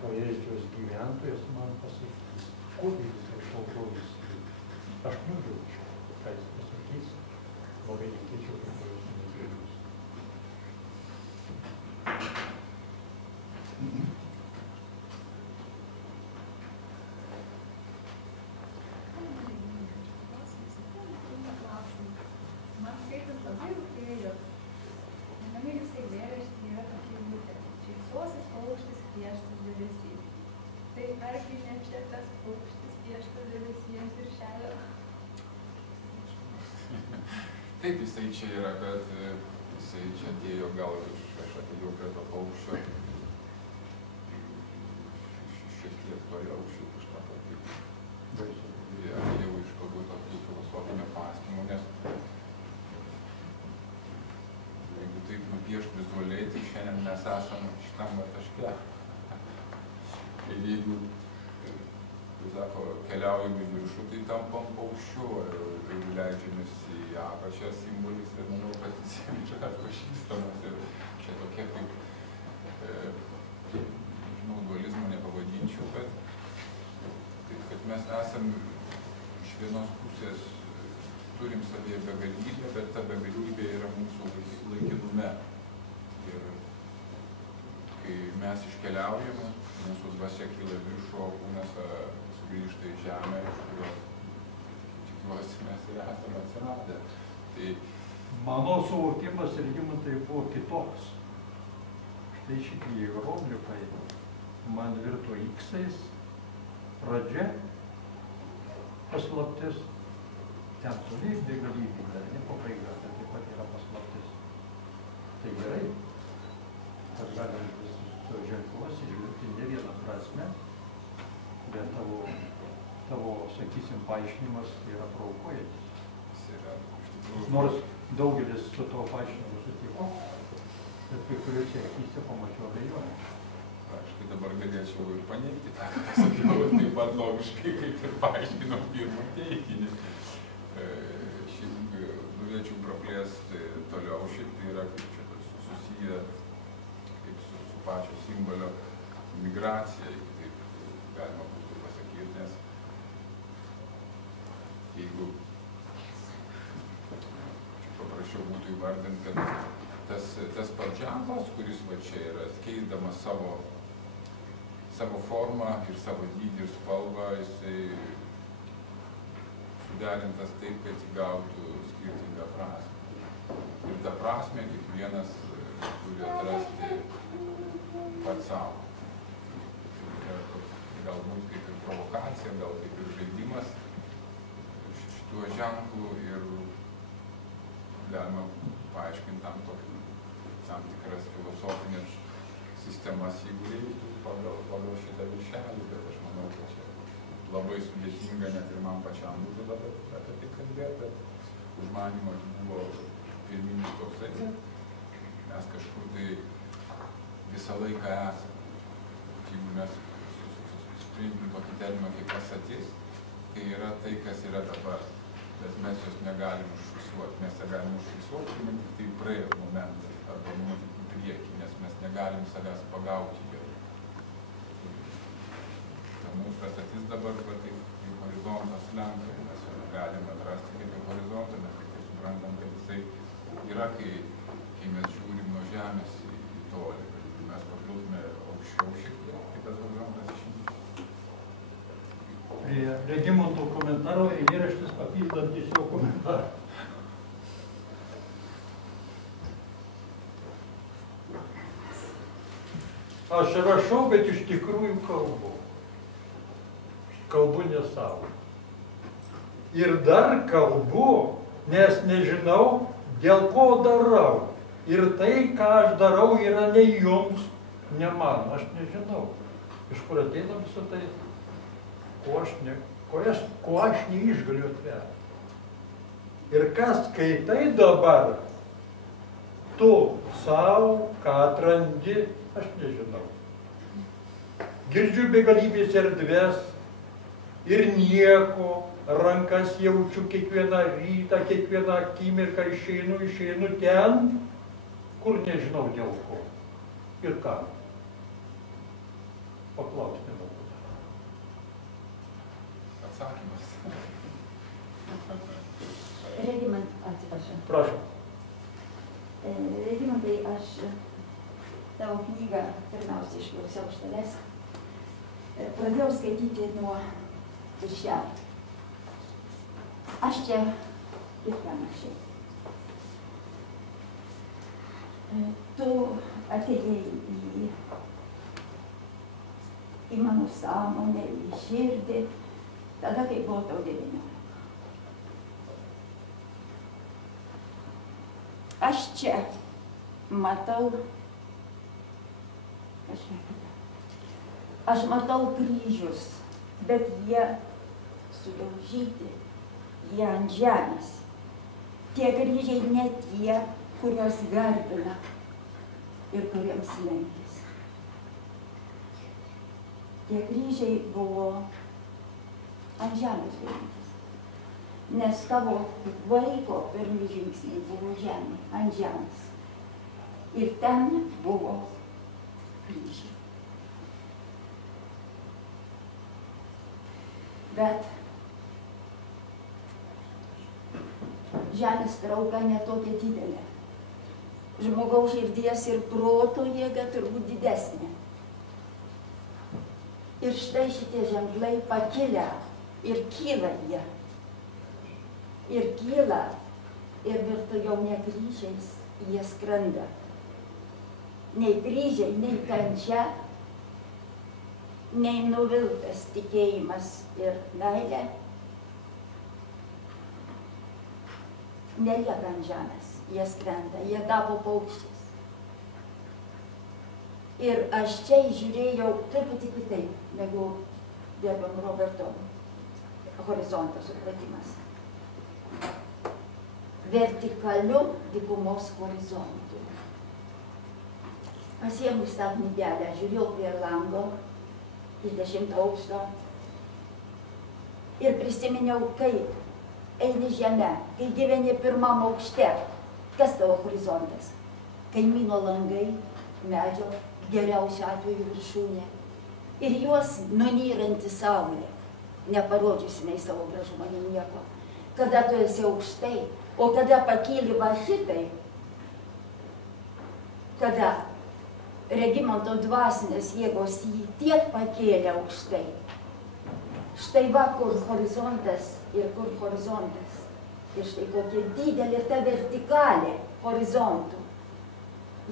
poezijos gyventojas man pasakys, kur vis dėlto grožis lyg. Aš nujaučiu, ką jis pasakys, labai linkėčiau kaip poezijos gėlius. Man skaitant labai rūpėjo, viename jūsų eilėraštyje yra tokia eilutė: šypsosis paukštis pieštas debesys. Tai argi ne čia tas paukštis pieštas debesiems viršelio? Taip, jisai čia yra, bet jisai čia atėjo gal aš atėjau prie to paukščio šiek tiek toliau šitą tokį. Atėjau iš galbūt tokių filosofinio mąstymo, nes jeigu taip nupiešt vizualiai, tai šiandien mes esame šitam taške. Ir jeigu, kaip sako, keliaujam į viršų, tai tampam paukščiu, jeigu leidžiamės į apačią, simbolis ir manau, kad visiems yra atpažįstamas ir čia tokie kaip, nežinau, dualizmo nepavadinčiau, bet taip, kad mes esam iš vienos pusės turim savyje begalybę, bet ta begalybė yra mūsų laikinume. Ir kai mes iškeliaujame, mūsų dvasia kyla viršų, o kūnas sugrįžta į žemę, iš kurios tikiuosi mes ir esame atsiradę. Tai mano suvokimas Regimantai buvo kitoks. Štai šitie hieroglifai man virto iksais, pradžia, paslaptis, ten toli begalybė, dar ne pabaiga, tai taip pat yra paslaptis. Tai gerai, kad galim visus ženkluos išvilgti ne vieną prasme, bet tavo, sakysim, paaiškinimas yra provokuojantis. Nors daugelis su to paaiškinimu sutiko, bet kai kuriuose akyse pamačiau abejonę. Aš tai dabar galėčiau ir paneigti tą, ką pasakiau, taip pat logiškai, kaip ir paaiškinau pirmą teiginį. Šiaip norėčiau praplėsti toliau, šiaip tai yra kaip čia susiję kaip su pačio simbolio migracija, jeigu taip galima būtų pasakyti, nes jeigu paprašiau būtų įvardinti, kad tas pats ženklas, kuris va čia yra, keisdamas savo formą ir savo dydį ir spalvą, jisai suderintas taip, kad įgautų skirtingą prasmę. Ir tą prasmę kiekvienas turi atrasti pats savo. Tai yra toks, galbūt kaip ir provokacija, gal kaip ir žaidimas šituo ženklu ir galima paaiškinti tam tikras filosofinės sistemas, jeigu reiktų pagal šitą viršelį, bet aš manau, kad čia labai sudėtinga net ir man pačiam būtų dabar apie tai kalbėti, bet užmanymas buvo pirminis toksai, mes kažkur tai visą laiką esame. Jeigu mes priimtum tokį terminą kaip esatis, tai yra tai, kas yra dabar. Bet mes jos negalim užfiksuoti. Mes ją galim užfiksuoti, kai tik tai praėjo momentas, arba numatyti į priekį, nes mes negalim savęs pagauti gerai. Ta mūsų esatis dabar, tai kaip horizontas slenka, mes jo negalim atrasti kaip horizontą, mes tik tai suprantam, kad jisai yra, kai mes žiūrim nuo žemės į tolį. Kai mes pakiltume aukščiau šiek tiek, tai tas horizontas išnyks. Prie Regimanto komentaro eilėraštis papildantis jo komentarą. Aš rašau, bet iš tikrųjų kalbu. Kalbu ne savo. Ir dar kalbu, nes nežinau, dėl ko darau. Ir tai, ką aš darau, yra ne jums, ne man. Aš nežinau, iš kur ateina visą tai. Ko aš neišgaliu atverti. Ir kas skaitai dabar, tu savo, ką atrandi, aš nežinau. Girdžiu begalybės erdves ir nieko, rankas jaučiu kiekvieną rytą, kiekvieną akimirką išeinu ten, kur nežinau dėl ko. Ir ką? Paklausti nemoku. Atsakymas. Atsiprašau. Prašau. Regimantai, aš tavo knygą pirmiausia išklausiau iš tavęs. Pradėjau skaityti nuo viršelio. Aš čia ir panašiai. Tu atėjai į mano sąmonę, į širdį, tada, kai buvo tau 19. Aš čia matau kažką kitą. Aš matau kryžius, bet jie sudaužyti, jie ant žemės. Tie kryžiai ne tie, kuriuos garbina ir kuriems lenkėsi. Tie kryžiai buvo ant žemės veikiantis. Nes tavo vaiko pirmi žingsniai buvo žemė, ant žemės. Ir ten buvo kryžiai. Bet žemės trauka netokia didelė. Žmogaus širdies ir proto jėga turbūt didesnė. Ir štai šitie ženklai pakilę ir kyla jie. Ir kyla ir virto jau ne kryžiais, jie skrenda. Nei kryžiai, nei kančia, nei nuviltas tikėjimas ir meilė nelieka ant žemės, jie skrenda, jie tapo paukščiais. Ir aš čia žiūrėjau truputį kitaip, negu gerbiam Roberto horizonto supratimas. Vertikaliu dykumos horizontu. Pasiėmus tą knygelę, žiūrėjau prie lango, iš 10 aukšto ir prisiminiau, kaip eini žemę, kai gyveni pirmam aukšte, kas tavo horizontas? Kaimyno langai, medžio, geriausiu atveju viršūnė. Ir juos nunyranti saulė, neparodžiusi nei savo gražumo, nei nieko. Kada tu esi aukštai, o kada pakyli va šitai, kada Regimanto dvasinės jėgos jį tiek pakėlė aukštai. Štai va, kur horizontas ir kur horizontas. Ir štai kokia didelė ta vertikalė horizontų.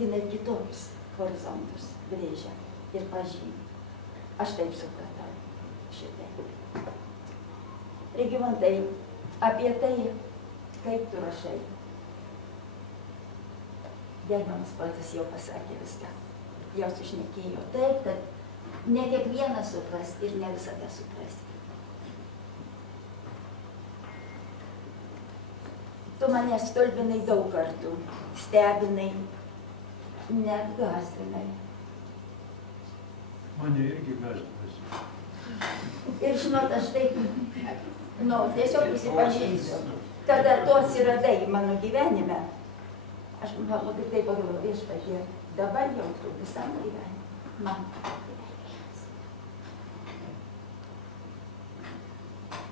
Jinai kitokius horizontus brėžia ir pažymi. Aš taip supratau šitai. Regimantai, apie tai, kaip tu rašai. Gerbiamas poetas jau pasakė viską. Jau sušnekėjo taip, kad ne kiekvienas supras ir ne visada supras. Tu mane stulbinai daug kartų, stebinai, net gąsdinai. Mane irgi gąsdinasi. Ir žinot, aš taip, tiesiog prisipažinsiu, kada tu atsiradai mano gyvenime, aš manau, kad taip pagalvoju, viešpatie, dabar jau tu visam gyvenimui, man.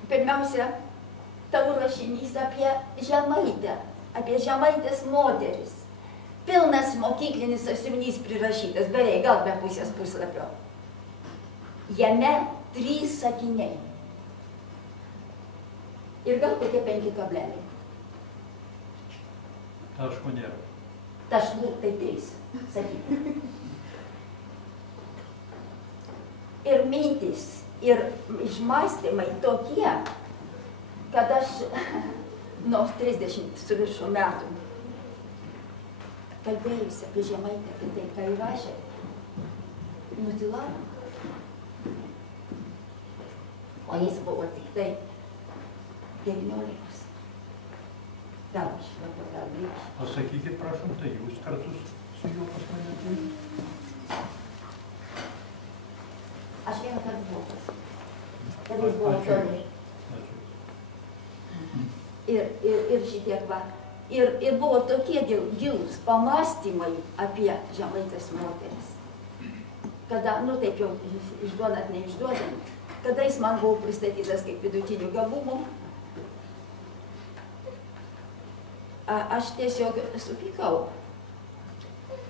Pirmiausia, tavo rašinys apie Žemaitę, apie Žemaitės moteris. Pilnas mokyklinis sąsiuvinys prirašytas, beveik gal be pusės puslapio. Jame 3 sakiniai. Ir gal kokie 5 kableliai. Taško nėra. Taškų tai 3, sakykime. Ir mintis, ir išmąstymai tokie, kad aš nuo 30 su viršų metų kalbėjusi apie Žemaitę, apie tai, ką įrašė, nutilau. O jis buvo tik tai 19. Gal aš dabar gal grįžti. Pasakykit, prašom, tai jūs kartus su juo pas mane atėjote? Aš vieną kartą buvau pas. Kad jis buvo toli. Ir šitiek va. Ir buvo tokie gilūs pamąstymai apie Žemaitės moteris. Kada, taip jau išduodant, neišduodant, kada jis man buvo pristatytas kaip vidutinių gabumų, aš tiesiog supykau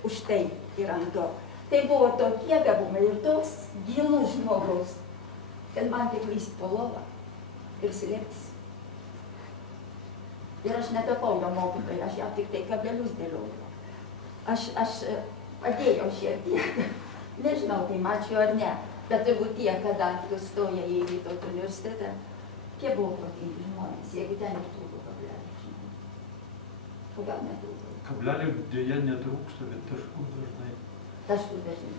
už tai ir ant to. Tai buvo tokie gabumai ir toks gilus žmogus, kad man tik lysti po lovą ir slėptis. Ir aš netapau jo mokytoja, aš jau tik tai kablelius dėliojau. Aš padėjau šiek tiek, nežinau, tai mačiau ar ne, bet turbūt tie, kada tu stoja į Vytauto universitetą, kiek buvo protingi žmonės, jeigu ten ir trūko kablelių. O gal netrūko? Kablelių dėja netrūksta, bet taškų dažnai. Taškų dažnai.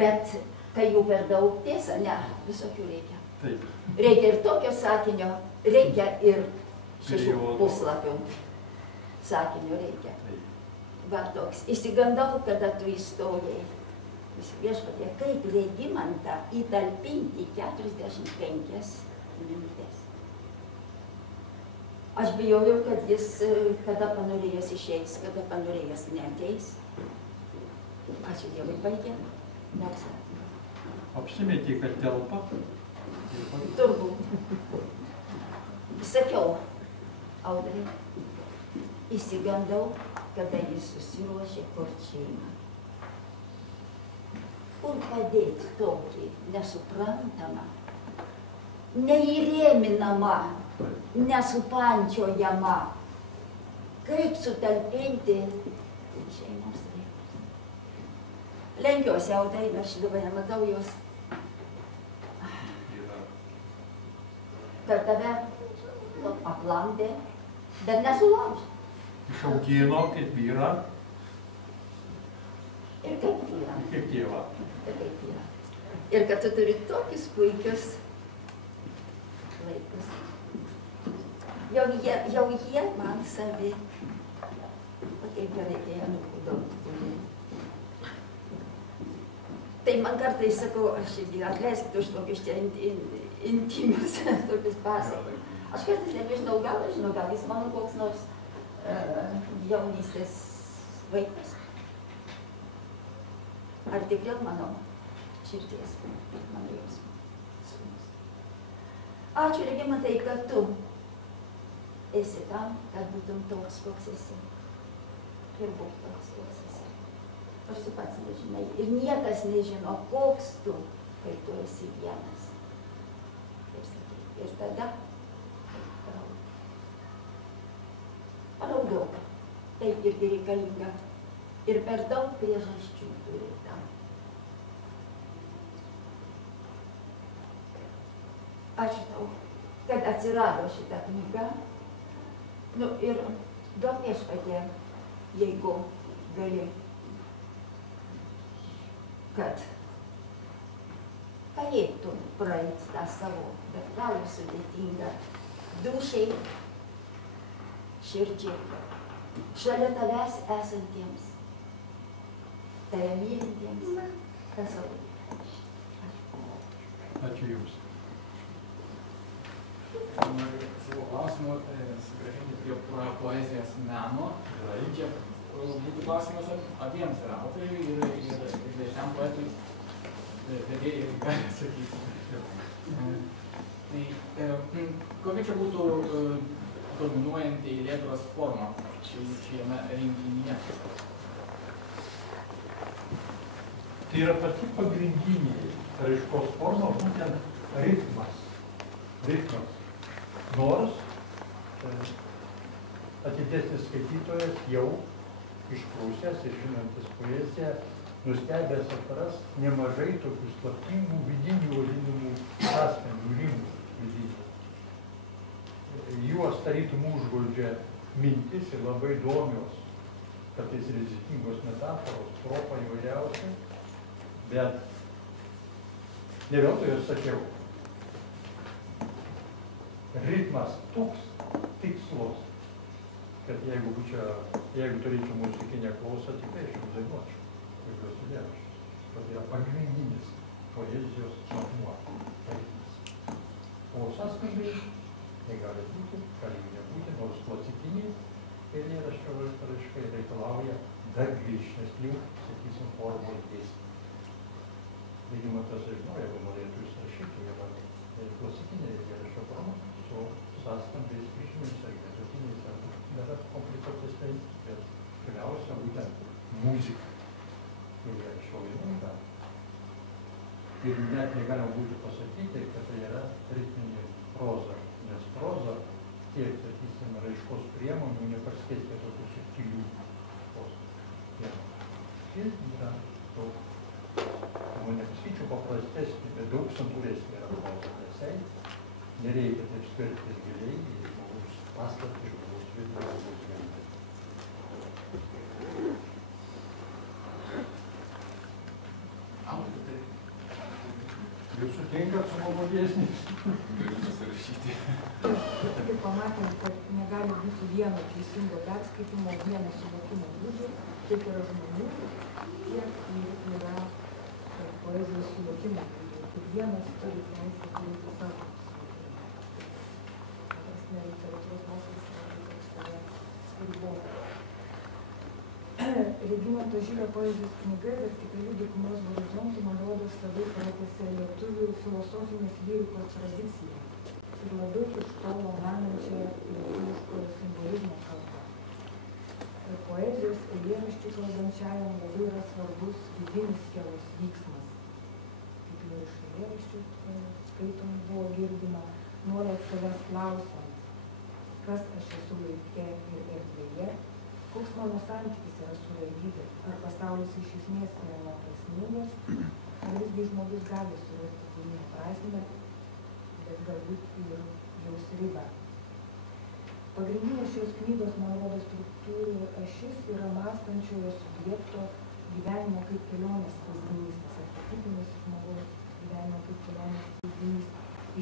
Bet kai jų per daug, tiesa, ne, visokių reikia. Taip. Reikia ir tokio sakinio, reikia ir 6 puslapių sakinio reikia. Va toks. Išsigandau, kada tu įstojai. Viešpatie, kaip Regimantą įtalpinti 45 minutės. Aš bijojau, kad jis, kada panorėjęs išeis, kada panorėjęs neateis. Ačiū Dievui, baigė. Apsimetė, kad telpa. Turbūt. Sakiau, Audrai, įsigandau, kada jis susiruošė kurt šeimą. Kur padėti tokį nesuprantamą, neįrėminamą, nesupančiojamą, kaip sutalpinti šeimos reikalus. Lenkiuosi, Audrai, aš dabar nematau jos. Per tave aplandė, bet nesulaužė. Išaugino kaip vyrą. Ir kaip vyrą. Ir kaip tėvą. Ir kaip vyrą. Ir kad tu turi tokius puikius laikus. Jau jie man savi. O kaip gerai tie anūkų daug turi. Tai man kartais sakau, aš irgi atleiskite už tokius čia intimius tokius pasakojimus. Aš kartais nebežinau, gal jis mano koks nors jaunystės vaikas. Ar tik vėl mano širties, mano jausmų sūnus. Ačiū, Regimantai, kad tu esi tam, kad būtum toks, koks esi. Ir būk toks, koks esi. Aš tu pats nežinai. Ir niekas nežino, koks tu, kai tu esi vienas. Ir tada raudok. Tai irgi reikalinga. Ir per daug priežasčių turi tam. Ačiū tau, kad atsirado šitą knygą. Nu ir duok viešpatie, jeigu gali, kad galėtum praeiti tą savo, bet gal ir sudėtingą dūšiai, širdžiai, šalia tavęs esantiems, tave mylintiems, kas labai. Ačiū Jums. Noriu savo klausimų sugrąžinti prie poezijos meno. Čia būtų klausimas abiems ir autoriui ir šiam poetui vedėjai gali atsakyti. Tai kokia čia būtų dominuojanti eilėdaros forma šiame renginyje? Tai yra pati pagrindinė raiškos forma, būtent ritmas. Ritmas. Nors atidesnis skaitytojas jau išklausęs ir žinantis poeziją, nustebęs atras nemažai tokių slaptingų vidinių vadinamų sąskambių, rimų vidinių. Juos tarytum užgoldžia mintis ir labai įdomios, kartais rizikingos metaforos, tropa įvairiausia, bet ne veltui aš sakiau, ritmas toks tikslus, kad jeigu turėčiau muzikinę klausą, tikrai aš jums dainuočiau, kokios eilėraščius. Tai yra pagrindinis poezijos matmuo, ritmas. O sąskambiai negali būti, gali nebūti, nors klasikiniai eilėraščio raiškai reikalauja dar grįžtesnių, sakysim, formų dėsnių. Regimantas žinojo, jeigu norėtų jis rašyti, yra klasikinė eilėraščio forma su sąskambiais kryžminiais ar gretutiniais ar dar komplikuotesniais, bet pirmiausia būtent muzika, eilėraščio vaidmenį. Ir net negalima būtų pasakyti, kad tai yra ritminė proza, nes proza tiek, sakysime, raiškos priemonių nepaskėstia tokių subtilių priemonių. Ir yra daug, nepasakyčiau paprastesnė, bet daug santūresnė yra proza, nes jai nereikia taip skvertis giliai į žmogaus paslaptį, žmogaus vidų, žmogaus gyvenimą. Jūs sutinkat su malodėsniais? Galiu pasirašyti. Taip pamatėm, kad negali būti vieno teisingo perskaitimo, vieno suvokimo būdų, kiek yra žmonių, kiek yra poezijos suvokimo būdų. Kiekvienas turi teisę turėti savo suvokimą. Prasme, literatūros mokslas yra toks save ribota. Regimanto Žilio poezijos knyga Vertikalių dykumos horizontų, man rodos, savai pratęsė lietuvių filosofinės lyrikos tradiciją. ir labiau iš tolo menančią lietuviškojo simbolizmo kalbą. Poezijos eilėraščių kalbančiajam labai yra svarbus vidinis sielos vyksmas. Kaip jau iš eilėraščių skaitom buvo girdima, nuolat savęs klausiant, kas aš esu laike ir erdvėje, koks mano santykis yra su realybė, ar pasaulis iš esmės yra neprasmingas, ar visgi žmogus gali surasti kūrinę prasmę, bet galbūt ir jaus ribą. Pagrindinė šios knygos, man rodo, struktūrų ašis yra mąstančiojo subjekto gyvenimo kaip kelionės vaizdinys, tas archetipinis žmogaus gyvenimo kaip kelionės vaizdinys.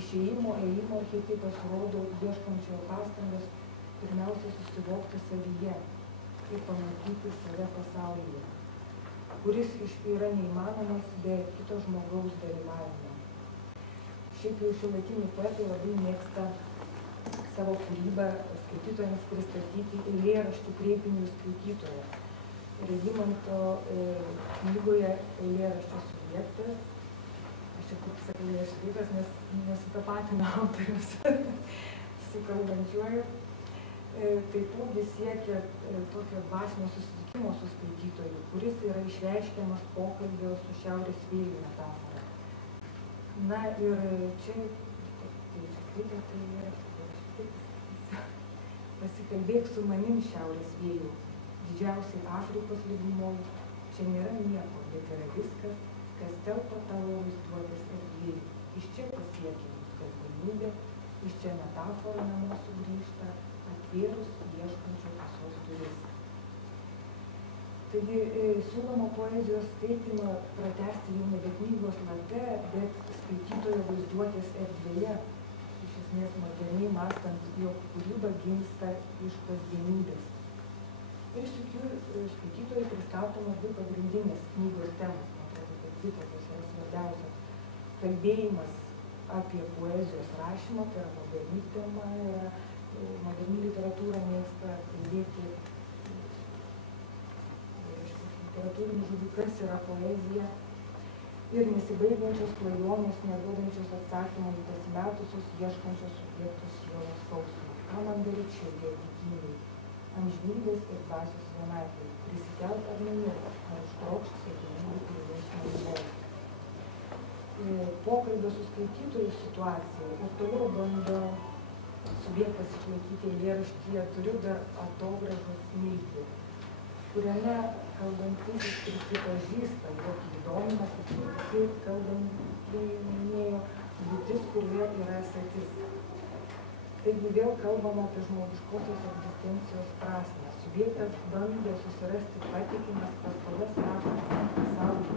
Išėjimo, ėjimo archetipas rodo ieškančiojo pastangas pirmiausia susivokti savyje ir pamatyti save pasaulyje, kuris yra neįmanomas be kito žmogaus dalyvavimo. Šiaip jau šiuolaikiniai poetai labai mėgsta savo kūrybą skaitytojams pristatyti eilėraščių kreipinių skaitytoją. Regimanto knygoje eilėraščio subjektas, aš čia kaip sakau neišskaitas, nes nesutapatina autorius su kalbančiuoju, taipogi siekia tokio dvasinio susitikimo su skaitytoju, kuris yra išreiškiamas pokalbio su šiaurės vėjų metafora. Na ir čia, pasikalbėk su manim šiaurės vėjų, didžiausiai Afrikos lygumoj, čia nėra nieko, bet yra viskas, kas telpa tavo vaizduotės erdvėj. Iš čia pasiekia mus kasdienybė, iš čia metafora namo sugrįžta, atvėrus ieškančio tiesos duris. Taigi siūloma poezijos skaitymą pratęsti jau nebe knygos lape, bet skaitytojo vaizduotės erdvėje, iš esmės moderniai mąstant, jog kūryba gimsta iš kasdienybės. Ir skaitytojai pristatoma dvi pagrindinės knygos temos, man atrodo, kad dvi tokios yra svarbiausios. Kalbėjimas apie poezijos rašymą, tai yra moderni tema, moderni literatūra mėgsta kalbėti literatūrinių žodžių, kas yra poezija, ir nesibaigiančios klajonės, neduodančios atsakymų į pasimetusius, ieškančios subjektus sielos skausmą. Ką man daryti širdies dykynai, amžinybės ir dvasios vienatvei, prisikelt ar numirti, ar užtrokšti sėkmingų ir jausmų įvol. Pokalbio su skaitytojų situacija ir toliau bando subjektas išlaikyti eilėraštyje, turiu dar atogražos smiltį, kuriame kalbantysis prisipažįsta, jog įdomina, kaip visi kalbantieji minėjo, būtis, kurioje yra esatis. Taigi vėl kalbama apie žmogiškosios egzistencijos prasmę. Subjektas bando susirasti patikimas pastovas rašantis pasaulį,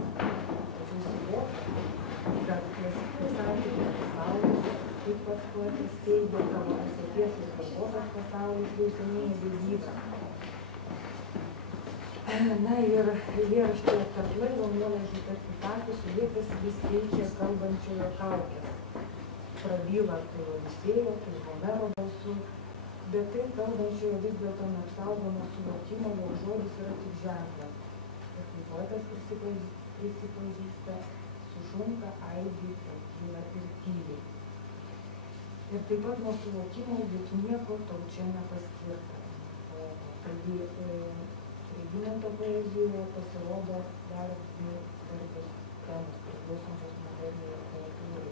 tačiau suvokia, kad klasikinis santykis pasaulis, kaip pats poetas teigia, tavo esaties ir galvotas pasaulis jau seniai nebegyvas. Na ir eilėraštyje tarp laivo nuolaužų tarp įtakų subjektas vis keičia kalbančiojo kaukės. Prabyla tai Odisėjo, tai Homero balsu, bet tai kalbančiojo vis dėlto neapsaugomo suvokimo, jog žodis yra tik ženklas. Ir kaip poetas prisipažįsta, sušunka, aidi, prakyla ir tyliai. Ir taip pat nuo suvokimo juk nieko tau čia nepaskirta. Taigi Regimanto poezijoje pasirodo dar dvi svarbios temos priklausančios moderniai literatūrai.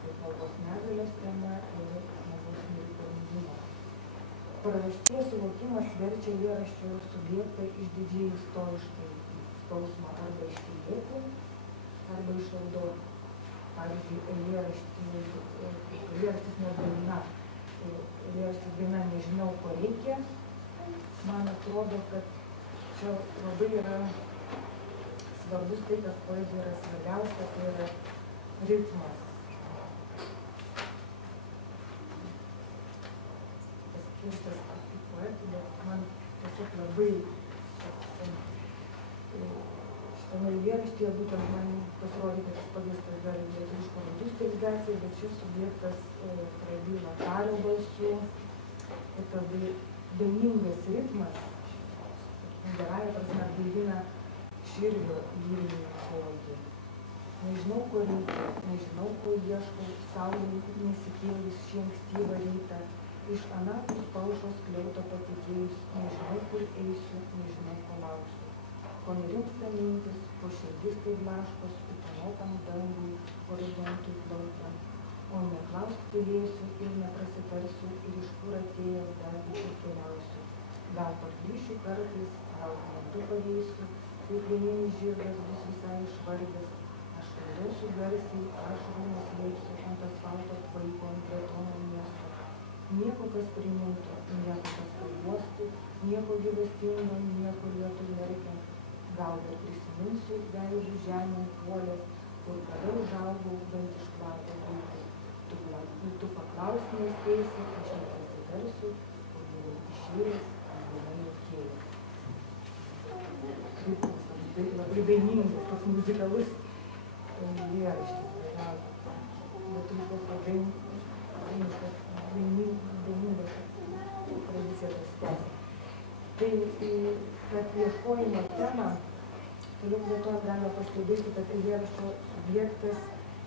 Tai kalbos negalios tema ir žmogaus nereikalingumo. Prarasties suvokimas verčia eilėraščio subjektą išdidžiai stoiškai skausmą arba ištylėti, arba išnaudoti. Pavyzdžiui, eilėraštis ne daina. Eilėraštis daina nežinau, ko reikia. Man atrodo, kad čia labai yra svarbus tai, kas poezija yra svarbiausia, tai yra ritmas. Paskirtas kaip poetų, bet man tiesiog labai šitame eilėraštyje būtent man pasirodė, kad jis pagrįstas dar lietuviško vardų stilizacija, bet šis subjektas prabyla kario balsu ir tada dainingas ritmas, gerąja prasme, gaivina širdžio lyrinį pojūtį. Nežinau, ko reikia, nežinau, ko ieškau, saulė nesikėlus šį ankstyvą rytą. Iš anapus paušos skliauto patikėjus, nežinau, kur eisiu, nežinau, ko lauksiu. Ko nerimsta mintis, ko širdis tai blaškos, utenotam dangui, horizontui plaukiant. O neklaust tylėsiu ir neprasitarsiu, ir iš kur atėjęs dar ir keliausiu. Gal pargrįšiu kartais, gal metu paveisiu, kaip vieninis žirgas bus visai išvardęs. Aš kalbėsiu garsiai, ašarų neslėpsiu ant asfalto tvaiko ant betono miesto. Nieko, kas primintų, nieko, kas paguostų, nieko gyvastingo, nieko lietų verkiant. Gal dar prisiminsiu veidų žemę puolės, kur kada užaugau bent iš kvapo vaikų. Tu paklaus nespėsi, aš neprasitarsiu, kur buvau išėjęs. Tai labai dainingas, toks muzikalus eilėraštis. Lietuviškas labai dainingas tradicija pasitęsia. Tai kad ieškojimo temą, toliau dėl to galima pastebėti, kad eilėraščio subjektas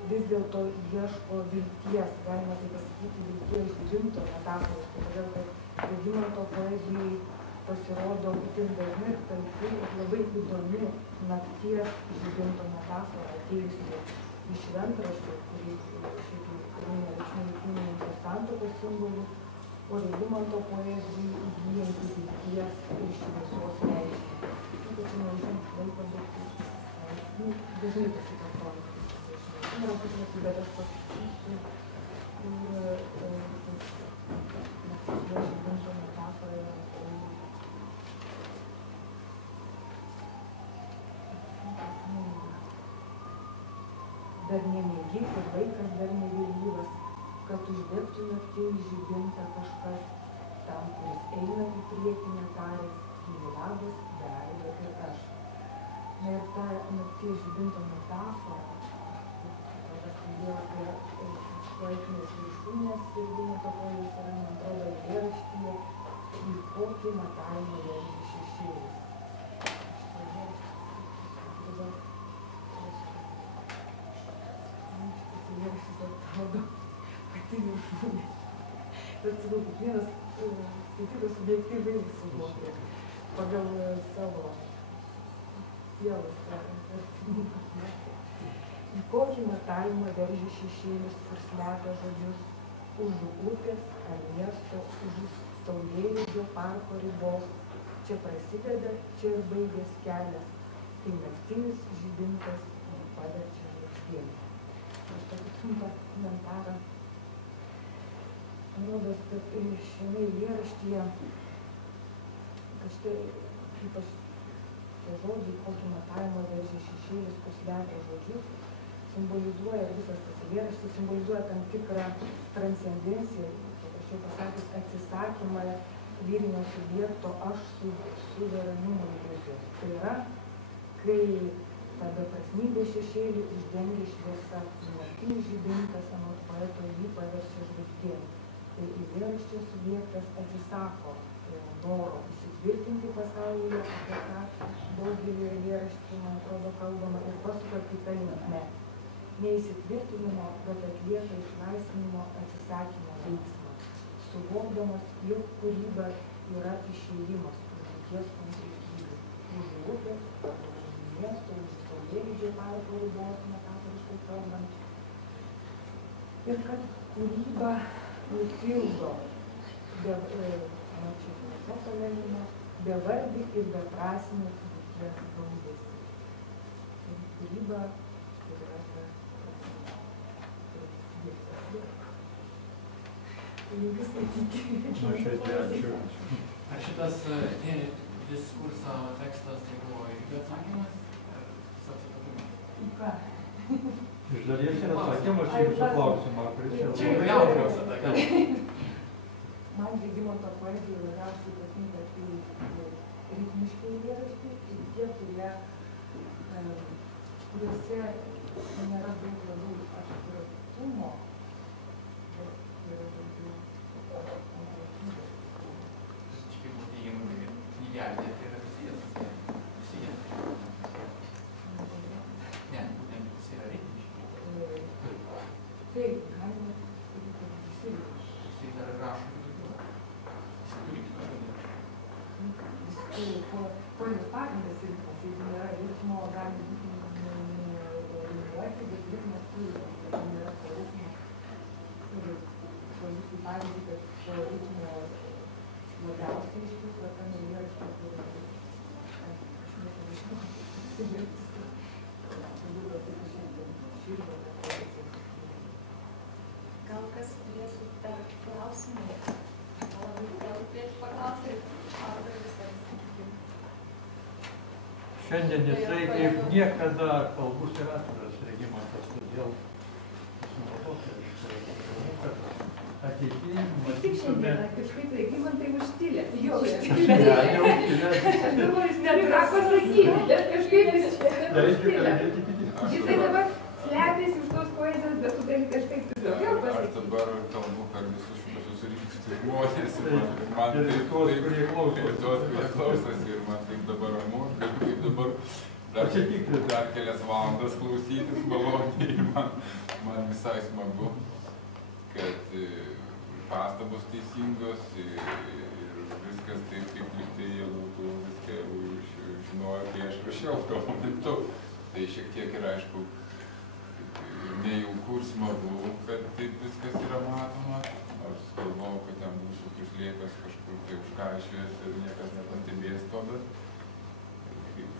vis dėlto ieško vilties, galima tai pasakyti, vilties žibinto metaforos, todėl kad Regimanto poezijai pasirodo itin dažnai ir talpi ir labai įdomi nakties žibinto metafora atėjusi iš šventraščio, kurį šiaip karūnė reikšmė santuokos simbolių, o Regimanto poezijai įgyjanti vilties ir šviesos reikšmę. Kad čia neužimti laiko daug, dažnai pasikartoju. Nėra puslapį, bet aš pasakysiu ir žibinto metafora yra dar nemėgi ir vaikas dar nevėlyvas, kad uždegtų naktinį žibintą kažkas, tam, kuris eina į priekį netaręs, gyvybės, veidą ir aš. Na ir ta nakties žibinto metafora, tada kalbėjau apie poetinės viršūnės, Regimanto poezijos yra, man atrodo, eilėraštyje, į kokį matavimą vežė šešėlis. Atrodo pati viršūnė. Bet sakau, kiekvienas skaitytas subjektyviai suvokia pagal savo sielos vertimą. Į kokį matavimą veržia šešėlis, kur slepia žodžius už upės ar miesto, už saulėlydžio parko ribos. Čia prasideda, čia ir baigės kelias, kai naktinis žibintas paverčia žvaigždėmis. Aš tokį trumpą komentarą. Rodos, kad šiame eilėraštyje kažkai, ypač tie žodžiai, kokį matavimą veržia šešėlis, kur slepia žodžius, simbolizuoja, visas tas eilėraštis simbolizuoja tam tikrą transcendenciją, paprasčiau pasakys, atsisakymą lyrinio subjekto aš suverenumo iliuzijos. Tai yra, kai ta beprasmybė šešėlį uždengia šviesa, naktinis žibintas anot poeto jį paverčia žvaigždėm. Tai eilėraščio subjektas atsisako noro įsitvirtinti pasaulyje, apie ką daugelį eilėraščių, man atrodo, kalbama, ir pasuka kitą linkmę. Neįsitvirtinimo, bet atlieka išlaisvinimo atsisakymo veiksmą, suvokdamas, jog kūryba yra išėjimas už būties konkretybių, už upės, už miesto, už saulėlydžio parko ribos, metaforiškai kalbant. Ir kad kūryba nutvildo bevardį ir beprasmį būties gaudesį. Ir kūryba yra jeigu skaityti. Ar šitas diskurso tekstas tai buvo irgi atsakymas? Ar apsitapimas? Į ką? Iš dalies yra atsakymas į jūsų klausimą, kuris yra labai jautrios atsakymas. Man Regimanto poezijoje labiausiai patinka tai ritmiški eilėraščiai ir tie, kuriuose nėra daug labiau abstraktumo, bet yra daugiau konkretybės. Čia kaip būtų teigiamai, kad knygelė tai yra susijęs. Ne, būtent jis yra ritmiškas. Taip, galima daryti visi. Jisai dar rašo daugiau. Jisai turi kitą dalyką. Poezijos pagrindas ritmas, jeigu nėra ritmo, gali būti rimuoti, bet ritmas turi, jeigu nėra to ritmo. Ir pavyzdžiui, pavyzdžiui, kad to ritmo labiausiai iš viso, tam eilėraštį, kur aš nežinau, Gal kas turėtų dar klausimų? Gal prieš paklausai, ar dar visai sakykim. Šiandien jisai kaip niekada kalbus ir atviras Regimantas, todėl ateityje Tik šiandien kažkaip Regimantai užtilė. Jo, jis neturi ką pasakyti, bet kažkaip jis užtilė. Jisai dabar slepiasi už tos poezijos, bet tu gali kažkaip daugiau pasakyti. Aš dabar kalbu per visus šitus susirinkusius žmonės ir man taip tuos, kurie klausosi ir man taip dabar ramu, galiu kaip dabar dar kelias valandas klausytis maloniai ir man visai smagu, kad pastabos teisingos ir viskas taip, kaip liktai jie būtų viską žinojo, kai aš rašiau tuo momentu. Tai šiek tiek yra, aišku, nejauku ir smagu, kad taip viskas yra matoma. Nors galvojau, kad ten būsiu prislėpęs kažkur tai užkaišėjęs ir niekas nepastebės to, bet kaip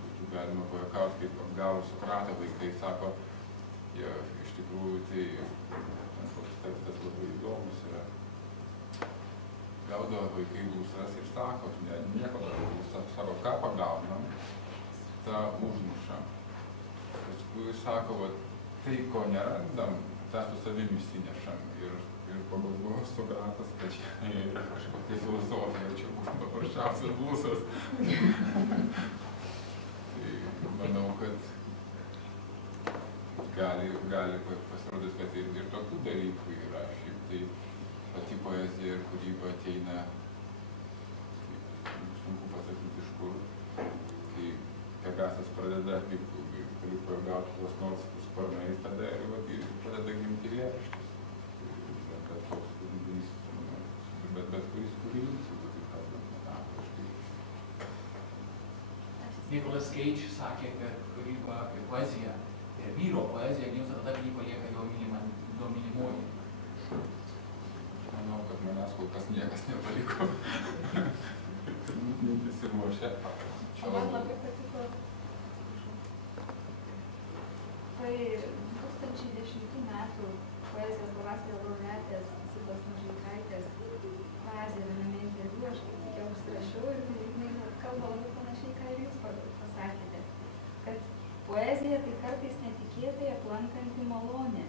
būtų galima pajuokauti, kaip apgavo Sokratą vaikai, sako, jie iš tikrųjų tai toks tekstas labai įdomus yra. Gaudavo vaikai blusas ir sako, nieko dar blusas, sako, ką pagaunam, tą užmušam. Paskui sako, va, tai ko nerandam, tą su savim išsinešam. Ir pagalvojo Sokratas, kad čia yra kažkokia filosofija, čia buvo paprasčiausias blusas. Tai manau, kad gali pasirodyti, kad ir tokių dalykų yra. Šiaip tai pati poezija ir kūryba ateina, sunku pasakyti iš kur, kai Pegasas pradeda pagauti tuos nors sparnais, tada ir pradeda gimti eilėraštis. Bet toks kūrybinys, bet kuris kūrybinys, jeigu taip kalbant, metaforiškai. Nicholas Cage sakė, kad kūryba apie poeziją ir vyro poezija gimsta tada, kai palieka jo mylimoji. Aš manau, kad manęs kol kas niekas nepaliko. Nesiruošia. Man labai patiko. Tai 2010 metų poezijos pavasario laureatės Zitos Mažeikaitės frazė viename interviu, aš kaip tik jau užsirašiau ir jinai kalba labai panašiai, ką ir jūs pasakėte, kad poezija tai kartais netikėtai aplankanti malonė.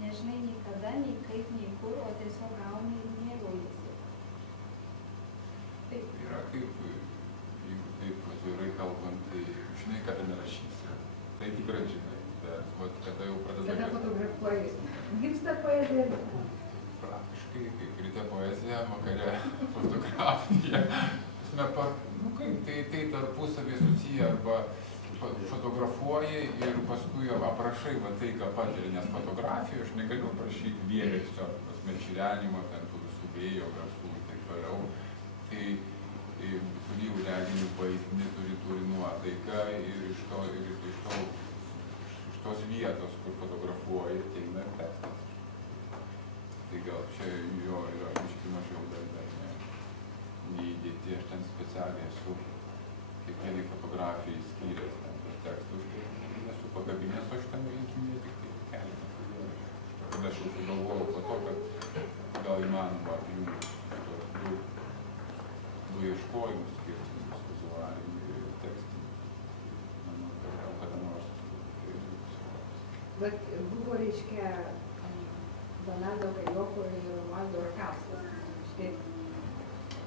Nežinai nei kada, nei kaip, nei kur, o tiesiog gauni ir mėgaujasi. Taip. Yra kaip, jeigu taip atvirai kalbant, tai žinai, kada nerašysi. Tai tikrai žinai. Bet kada jau pradeda... Kada fotografuoji? Gimsta poezija? Praktiškai, kaip ryte poezija, vakare fotografija. Tai tarpusavį susiję arba fotografuoji ir paskui aprašai va tai, ką patiri, nes fotografiją aš negaliu aprašyti vėlesio, čirenimo, ten tų visų vėjo garsų ir taip toliau. Tai turi jau reginį vaizdinį, turi nuotaiką ir iš tos vietos, kur fotografuoji, ateina ir tekstas. Tai gal čia jo yra biškį mažiau dar neįdėti, aš ten specialiai esu kiekvienai fotografijai skyręs ten tos tekstus, tai nesu pagabinės, o šitam rinkinyje tik tai keletą eilėraščių. Tada aš jau sugalvojau po to, kad gal įmanoma apjungti du ieškojimus skirtingus, vizualinį ir tekstinį. Manau, kad gal kada nors Bet buvo, reiškia, Donaldo Kajoko ir Romualdo Rakausko, štai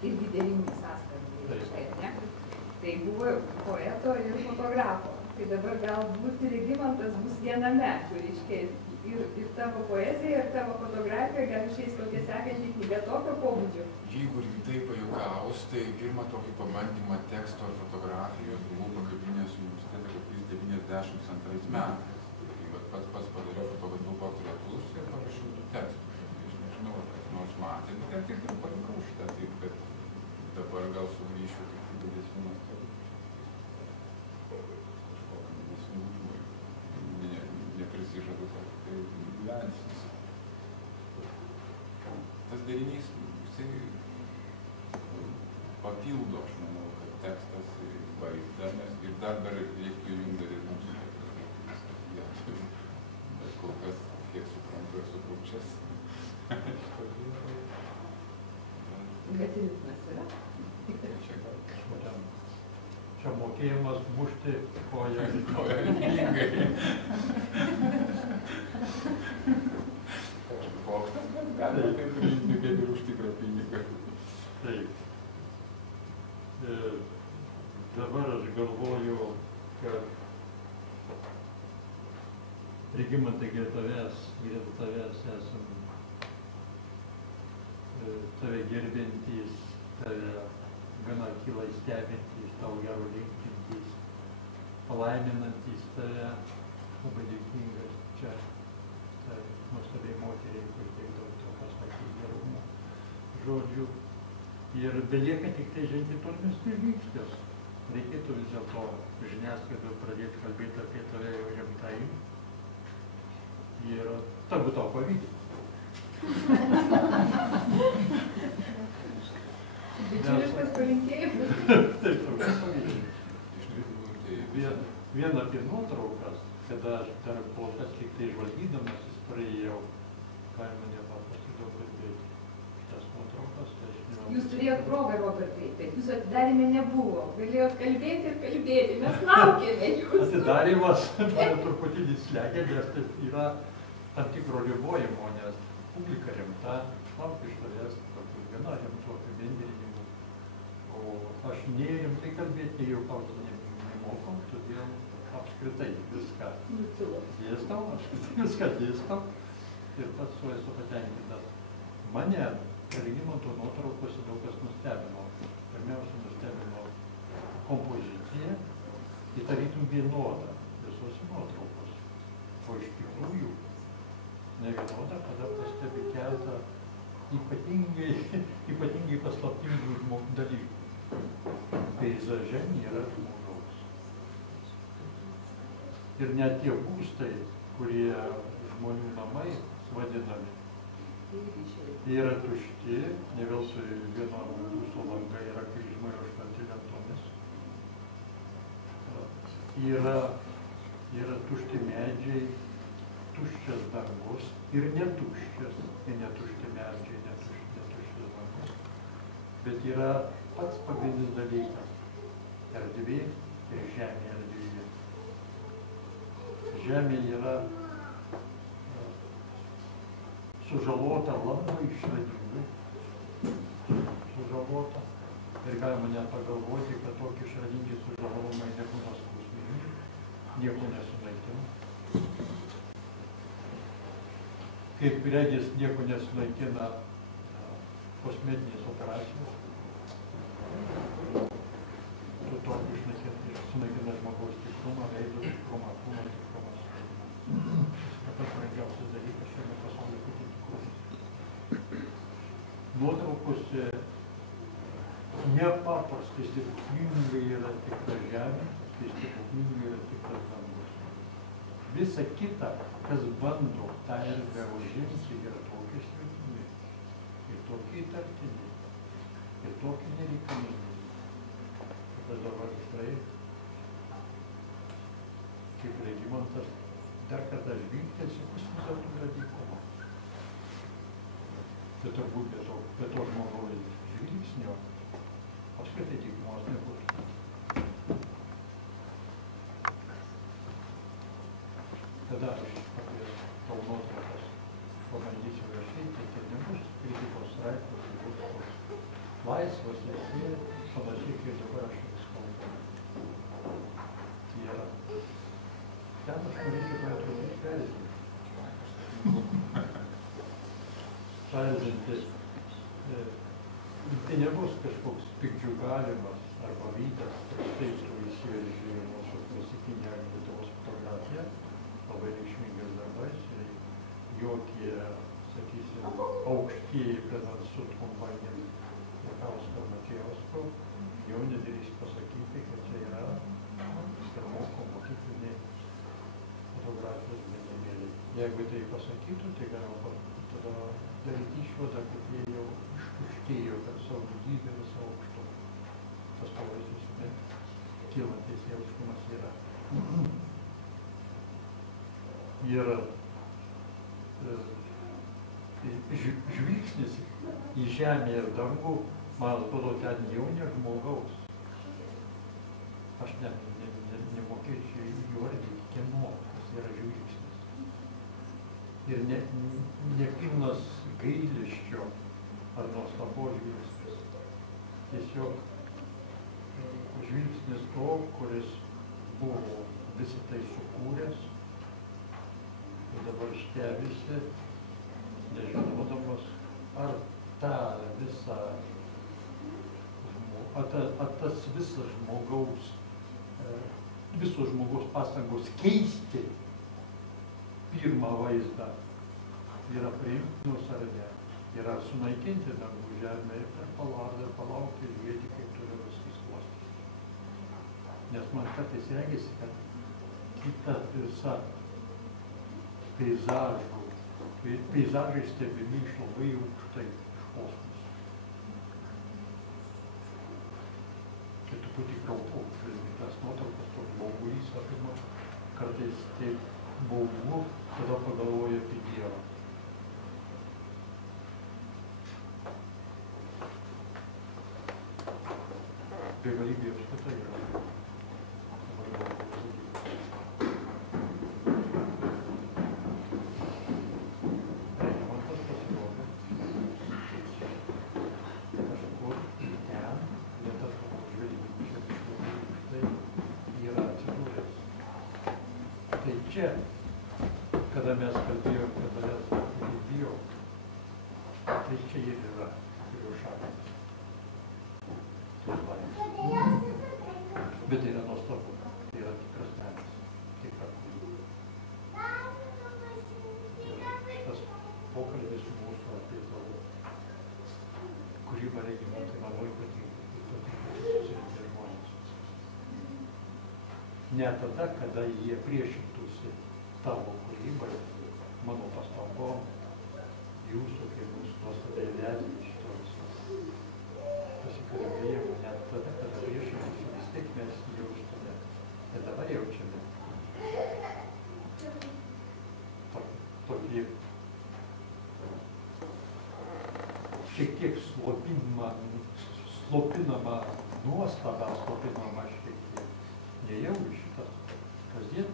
irgi devyni sąskambiai, reiškia, ne? Tai buvo poeto ir fotografo. Tai dabar galbūt Regimantas bus viename, reiškia, ir tavo poezija, ir tavo fotografija, gal išeis kokia sekanti knyga tokio pobūdžio. Jeigu rimtai pajuokaus, tai pirmą tokį pabandymą teksto ir fotografijos buvau pakabinęs universitete kokiais 92 metais. Pats padariau fotografų portretus tas derinys, jisai papildo, aš manau, kad tekstas ir vaizdą, ir dar reiktų įjungti ir mūsų tekstas. Bet kol kas, kiek suprantu, esu kurčias. Bet ritmas yra. Čia mokėjimas mušti koją ritmingai. Koks tas galima taip priimti, kaip ir už tikrą pinigą. Taip. Dabar aš galvoju, kad Regimantai greta tavęs esam tave gerbintys, tave gana akylai stebintys, tau gero linkintys, palaiminantys tave, labai dėkingas čia tai nuostabiai moteriai, kur tiek daug to pasakė gerumo žodžių. Ir belieka tik tai žengti tolimesnius žingsnius. Reikėtų vis dėlto žiniasklaidoje pradėti kalbėti apie tave jau rimtai. Ir turbūt tau pavyzdį. Didžiuliškas palinkėjimas. Taip, turbūt pavyzdį. Vien apie nuotraukas, kada aš dar kol kas tik tai žvalgydamasis praėjau, galima nepaprastai daug kalbėti. Tas nuotraukas, tai aš nemanau. Jūs turėjot progą, Robertai, bet jūsų atidarime nebuvo. Galėjot kalbėti ir kalbėti. Mes laukėme jūsų. Atidarymas mane truputį slegia, nes tai yra tam tikro ribojimo, nes publika rimta, laukia iš tavęs tokių gana rimtų apibendrinimų. O aš nei rimtai kalbėti, nei juokauti nemokau, todėl apskritai viską dėstau ir pats su esu patenkintas. Mane Regimanto nuotraukose daug kas nustebino. Pirmiausia, nustebino kompozicija, į tarytum vienodą visose nuotraukose. O iš tikrųjų nevienoda, kada pastebi keletą ypatingai paslaptingų dalykų. Peizaže nėra žmogaus. Ir net tie būstai, kurie žmonių namai vadinami, jie yra tušti, ne veltui vieno būsto langai yra kryžmai užkalti lentomis. Yra tušti medžiai, tuščias dangus ir netuščias, netušti medžiai, netuščias dangus. Bet yra pats pagrindinis dalykas – erdvė ir žemė erdvėje. Žemė yra sužalota labai išradingai, sužalota. Ir galima net pagalvoti, kad tokie išradingi sužalomai nebūna skausmingi, nieko nesunaikina. Kaip regis nieko nesunaikina kosmetinės operacijos. To sunaikina žmogaus tikrumą, veido tikrumą, kūno tikrumą. Pats brangiausias dalykas šiame pasaulyje būtų tikrumas. Nuotraukose nepaprastai stebuklingai yra tikra žemė, tai stebuklingai yra tikras dangus. Visa kita, kas bando tą erdvę užimti, yra tokie svetimi, ir tokie įtartini, ir tokie nereikalingi. Bet dabar tikrai, kaip Regimantas, dar kartą žvilgtelsi, kas vis dėlto yra dykuma. Bet turbūt be to žmogaus žvilgsnio apskritai dykumos nebūtų. Tada aš apie tavo nuotraukas pabandysiu rašyti, tai nebus kritikos straipsnis, tai bus toks laisvas, esė, panašiai kaip dabar aš vis kalbu. Ir ten aš norėčiau truputį perzinti. Perzinti. Tai nebus kažkoks piktdžiugavimas arba vydas, prieš tai tu įsiveržė mūsų klasikinę Lietuvos fotografiją, labai reikšmingas darbais ir jokie, sakysim, aukštieji pradant Sutkum Vainėm Jakausko Matėjausko jau nedrįs pasakyti, kad čia yra pirmoko mokykliniai fotografijos bendrinėliai. Jeigu tai pasakytų, tai galima tada daryti išvadą, kad jie jau ištuštėjo per savo didybę ir savo aukštumą. Tas pavojus visuomet kylantis į aukštumas yra. Ir žvilgsnis į žemę ir dangų, man atrodo, ten jau ne žmogaus. Aš nemokėčiau įvardyti, kieno tas yra žvilgsnis. Ir nepilnas gailesčio ar nuostabos žvilgsnis. Tiesiog žvilgsnis to, kuris buvo visą tai sukūręs ir dabar stebisi, nežinodamas, ar tą visą, tas visas žmogaus, visos žmogaus pastangos keisti pirmą vaizdą yra priimtinos ar ne. Yra sunaikinti dangų žemę ir per paladą palaukti ir žiūrėti, kaip toliau viskas klostysis. Nes man kartais regisi, kad kita visa peizažai stebimi iš labai aukštai, iš kosmoso. Tai truputį kraupu, žiūrėti tas nuotraukas, toks baugulys apima, kartais taip baugu, tada pagalvoja apie Dievą. Begalybė apskritai yra. Čia, kada mes kalbėjom, kada mes bijom, tai čia ir yra, kurio šaknis. Bet tai yra nuostabu, tai yra tikras menas, tikra kūryba. Ir tas pokalbis su mūsų apie savo kūrybą regimą, tai man labai patinka susirinkti žmonės. Ne tada, kada jie priešintųsi tavo kūrybai, mano pastangom, jūsų, kaip bus nuostabiai vertinti šito viso pasikalbėjimo, net tada, kada priešintųsi, vis tiek mes jaustume. Ir dabar jaučiame tokį šiek tiek slopinamą nuostabą, slopinamą šiek tiek. Nejau šitas kasdien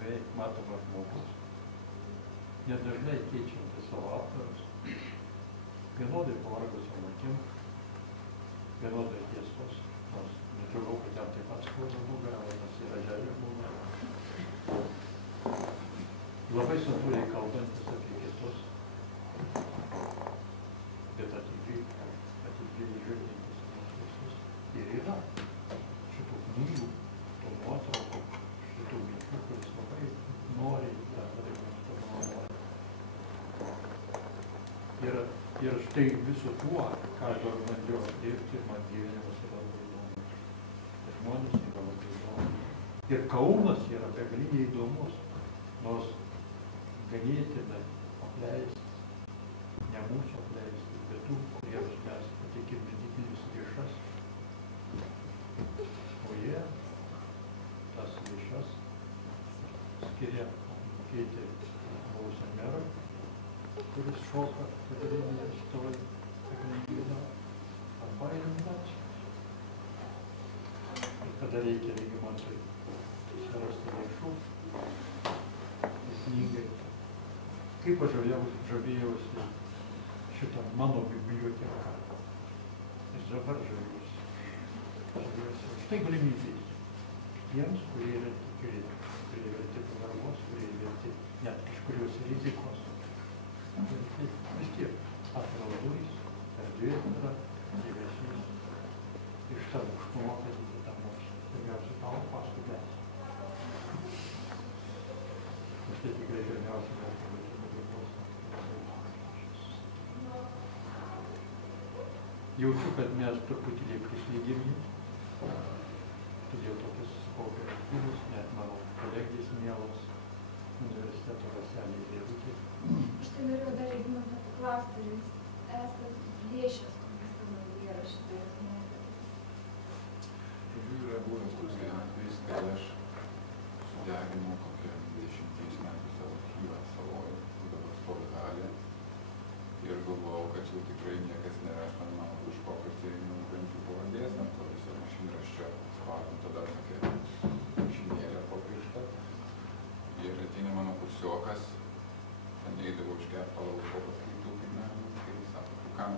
beveik matomas žmogus, nedažnai keičiantis savo aptarus, vienodai pavargusiam akim, vienodai tiesos, nors nedžiaugiau, kad jam taip pat skauda nugarą, vadinasi yra žemė nugarą. Labai santūriai kalbantis apie kitus, bet atidžiai žiūrintis mūsų visus. Ir yra šitų knygų, tų nuotraukų, šitų minčių, kuris labai noriai bendrai mums padovanoja. Ir štai visu tuo, ką aš dar bandžiau dirbti, man gyvenimas yra labai įdomus. Ir žmonės yra labai įdomus. Ir Kaunas yra begaliniai įdomus, nors ganėtinai apleistas, ne mūsų apleistas, bet tų, kuriems mes patikime didelis lėšas. O jie tas lėšas skiria apmokėti buvusiam merui, kuris šoka padarinėje šitoj akmenyje, arba inovacijos. Ir kada reikia Regimantui surasti lėšų, knygai. Kaip aš žavėjausi šitą mano biblioteką. Ir dabar žavėjausi. Štai galimybės tiems, kurie yra tikri, kurie verti pagarbos, kurie verti net kažkurios rizikos. Vis tiek atviros durys, erdvė yra, dėmesys, iš tą aukštumą, kad į tą mums pirmiausia tavo paskui mes. Aš tai tikrai pirmiausia mes jaučiu, kad mes truputį prislygėme, todėl tokias kooperatyvus, net mano kolegės mielos to Raselį Vėrutį. Aš tai norėjau dar Regimantą paklausti, ar jūs esate viešęs kokias savo eilėraštyje? Žodžiu, yra buvęs toksai atvejis, kad aš sudeginau kokią 20 metų savo archyvą Saloje, dabar stovi halė, ir galvojau, kad jau tikrai niekas neras man mano kažkokio tai bent jau pavardės ant to viso mašinraščio spausdinto dar tokia mašinėlė po pirštą. Ir ateina mano kursiokas, ten eidavau išgerti alaus po paskaitų, kaip menininkai, sako, tu kam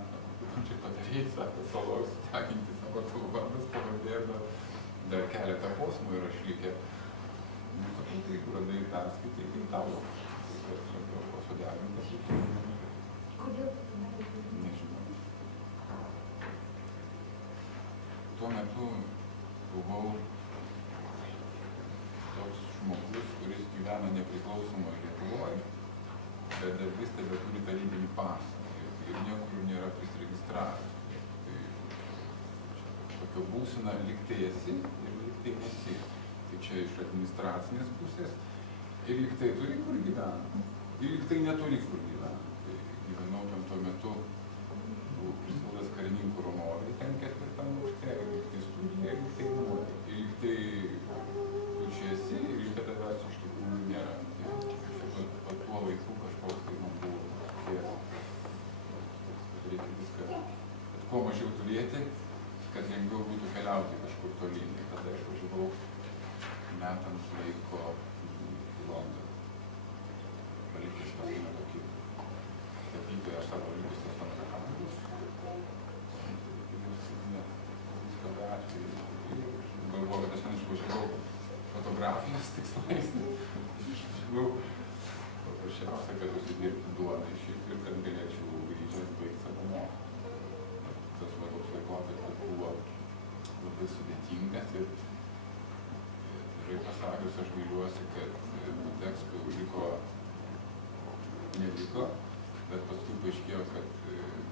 čia padarėjai, sako, Salojus sudeginti, sako, tavo vardas pavardė, dar keletą posmų yra išlikę. Nu, sakau, tai radai perskaitai, kaip tavo, kad buvo sudegintas. Kodėl tu padarė? Nežinau. Tuo metu buvau toks žmogus, kuris gyvena nepriklausomoje Lietuvoje, bet dar vis tebeturi tarybinį pasą ir niekur nėra prisiregistravęs. Tai tokia būsena lygtai esi ir lygtai nesi. Tai čia iš administracinės pusės ir lygtai turi kur gyvena, ir lygtai neturi kur gyvena. Tai gyvenau ten tuo metu, buvau prispaudas karininkų Romovai, ten 4. aukšte, ir lygtai studija, ir lygtai nuodė. Ir lygtai tu čia esi, ir lygtai tavęs iš tikrųjų nėra. Tai tuo laiku kažkoks tai man buvo tiesa. Reikia viską, kad kuo mažiau turėti, kad lengviau būtų keliauti kažkur tolyn. Ir tada aš važiavau metams laiko į Londoną. Palikęs pas mane tokį tapytoją savo likusios fotografiją. Viską be atveju. Galvoju, kad aš ten išvažiavau fotografijos tikslais. Išvažiavau paprasčiausia, kad užsidirbti duoną iš jų ir kad galėčiau grįžęs baigti savo mokslą. Tas toks laikotarpis buvo labai sudėtingas ir pasakius, aš gailiuosi, kad Litekspo neliko, bet paskui paaiškėjo, kad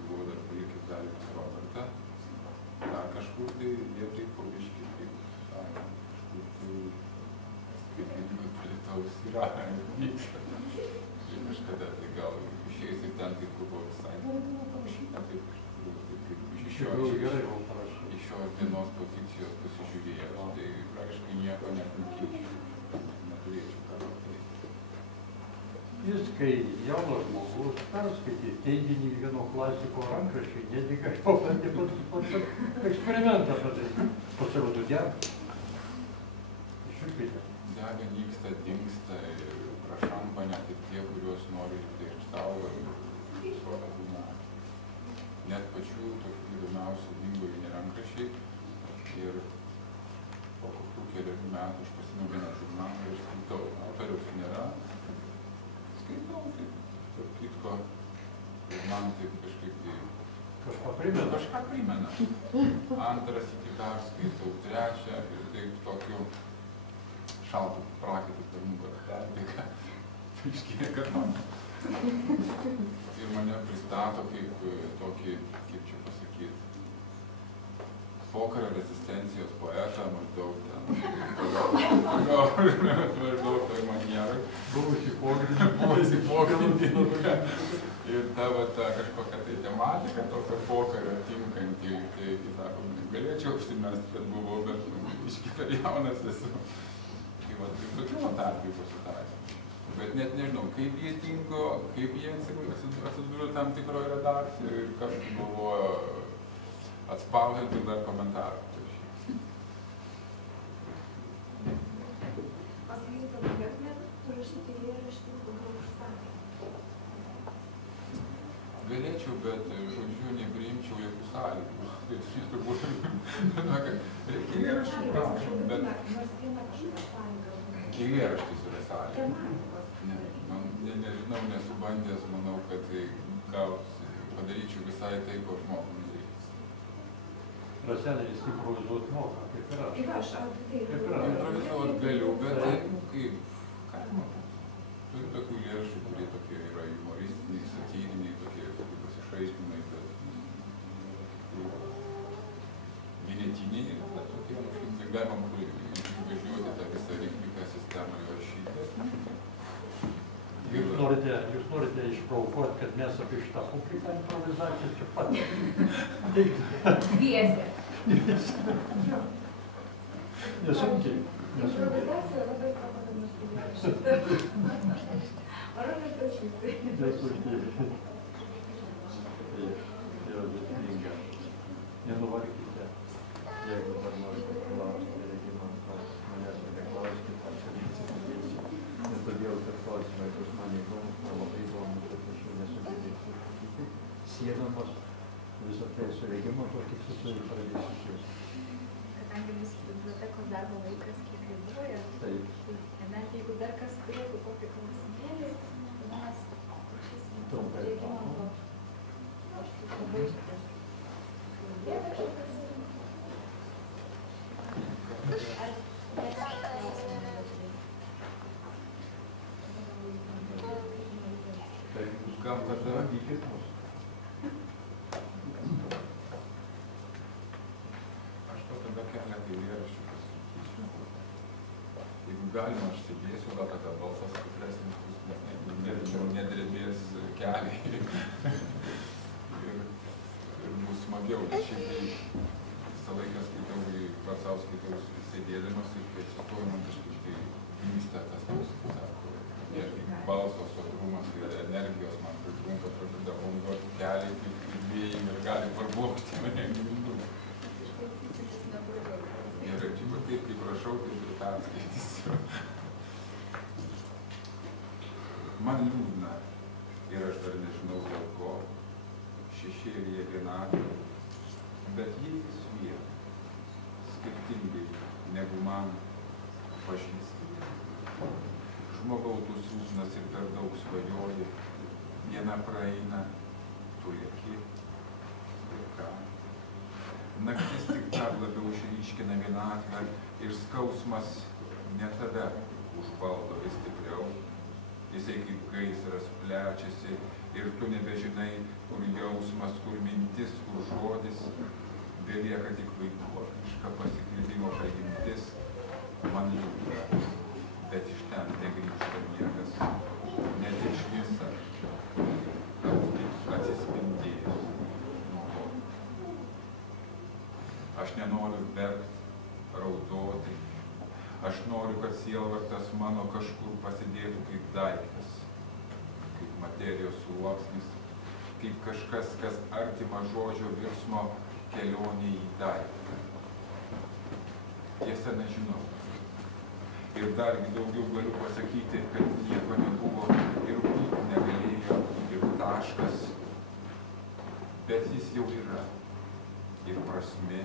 buvau dar palikęs dalį pas Robertą. Dar kažkur tai jie taip paaiškė, kaip sakė, kažkur tai kaip palitaus yra vyksta. Ir kažkada tai gal išėjus ir ten taip buvo visai buvo parašyta, taip iš šios dienos pozicijos pasižiūrėjęs, tai praktiškai nieko nekeičiu, neturėčiau ką padaryti. Jis, kai jaunas žmogus perskaitė teiginį vieno klasiko rankraščiai, netgi pabandė eksperimentą padaryti. Pasirodo, dega. Išvirkite. Dega, nyksta, dingsta ir prašampa net ir tie, kuriuos nori tai išsaugo ir visodą būna. Net pačių tokių įdomiausių dingo rankraščiai ir po kokių kelių metų aš pasimenu vieną žurnalą ir skaitau. Autoriaus nėra. Skaitau, taip, tarp kitko, ir man taip kažkaip tai... Kažką primena. Kažką primena. Antras iki dar skaitau, trečią ir taip tokiu šaltų prakaitų per nugarą perbėga. Paaiškėja, kad man. Ir mane pristato kaip tokį, kaip čia pasakyti, pokario rezistencijos poetą, maždaug ten, maždaug toj manierai. Buvusi pogrindininką. Ir ta kažkokia tai tematika, tokio pokario tinkanti, tai sako, galėčiau apsimesti, kad buvau, bet iški per jaunas esu. Tai va, tokių man tarpijų pasitaikė. Bet net nežinau, kaip jie dingo, kaip jie atsidūrė tam tikroje redakcijoje ir kas buvo atspausdinti ir dar komentarų. Pasakyti, kad galėtumėt rašyti eilėraštį pagal užsakymą? Galėčiau, bet žodžiu nepriimčiau jokių sąlygų. Tai turbūt, reikia eilėraštį prašom, bet... Nors viena kažkokia sąlyga. Eilėraštis yra sąlyga. Nežinau, nesu bandęs, manau, kad gal padaryčiau visai tai, ko žmogui reikia. Raselis improvizuot moka, kaip ir aš. Ir aš, Kaip ir aš. Improvizuot galiu, bet kaip, galima. Turiu tokių eilėraščių, kurie tokie yra humoristiniai, satyriniai, tokie pasišaipimai, bet vienetiniai, bet tokie, galima važiuoti tą visą rinkiką sistemą ir rašyti. norite išprovokuoti, kad mes apie šitą publiką improvizaciją čia pat. Dviese. Nesunkiai. Improvizacija labai padeda nuskubėti. Ar rašyti? Nesunkiai. Yra dėsninga. Nenuvarkite. Jeigu dar norite klausti, Regimantas manęs neklauskite, aš neatsitikėsiu. Nes todėl, kad klausimai bus man įdomus, man labai įdomus, bet aš jau nesugebėsiu sakyti. Siedamos visą tai su Regimantu, tik su savimi pradėsiu siųsti. Kadangi mūsų bibliotekos darbo laikas kiek riboja, Taip. net jeigu dar kas turėtų kokį klausimėlį, tada mes prašysim Trumpai. Regimanto. Aš labai šitas. Gal tada vykit mus. Aš to tada keletą eilėraščių pasakysiu. Jeigu galima, aš sėdėsiu, gal tada balsas stipresnis bus, nedrebės keliai. ir bus smagiau, nes šiaip visą laiką skaitau, pats savo skaitau sėdėdamas ir kai cituoju, man kažkaip tai gimsta tas mūsų, sako, ir balso sodrumas ir energijos man pritrunka, pradeda vanduoti keliai kaip vėjai ir gali parblokti mane gimdu. Gerai, čia taip kaip rašau, taip ir perskaitysiu. Man liūdna ir aš dar nežinau dėl ko, šešėlyje vienatvė, bet jie vis vien, skirtingai negu man pažįsti. Žmogau, tu silpnas ir per daug svajoji, diena praeina, tu lieki ir ką. Naktis tik dar labiau išryškina vienatvę ir skausmas ne tada užvaldo vis stipriau. Jisai kaip gaisras plečiasi ir tu nebežinai, kur jausmas, kur mintis, kur žodis. Belieka tik vaiduokliška pasiklydimo prigimtis. Man liūdna, bet iš ten negrįžta niekas. Net ir šviesa, atsispindėjus. Aš nenoriu verkt, raudoti. Aš noriu, kad sielvartas mano kažkur pasidėtų kaip daiktas, kaip materijos sluoksnis, kaip kažkas, kas artima žodžio virsmo kelionė į daiktą. Tiesa nežinau. Ir dargi daugiau galiu pasakyti, kad nieko nebuvo ir būti negalėjo ir taškas. Bet jis jau yra. Ir prasmė.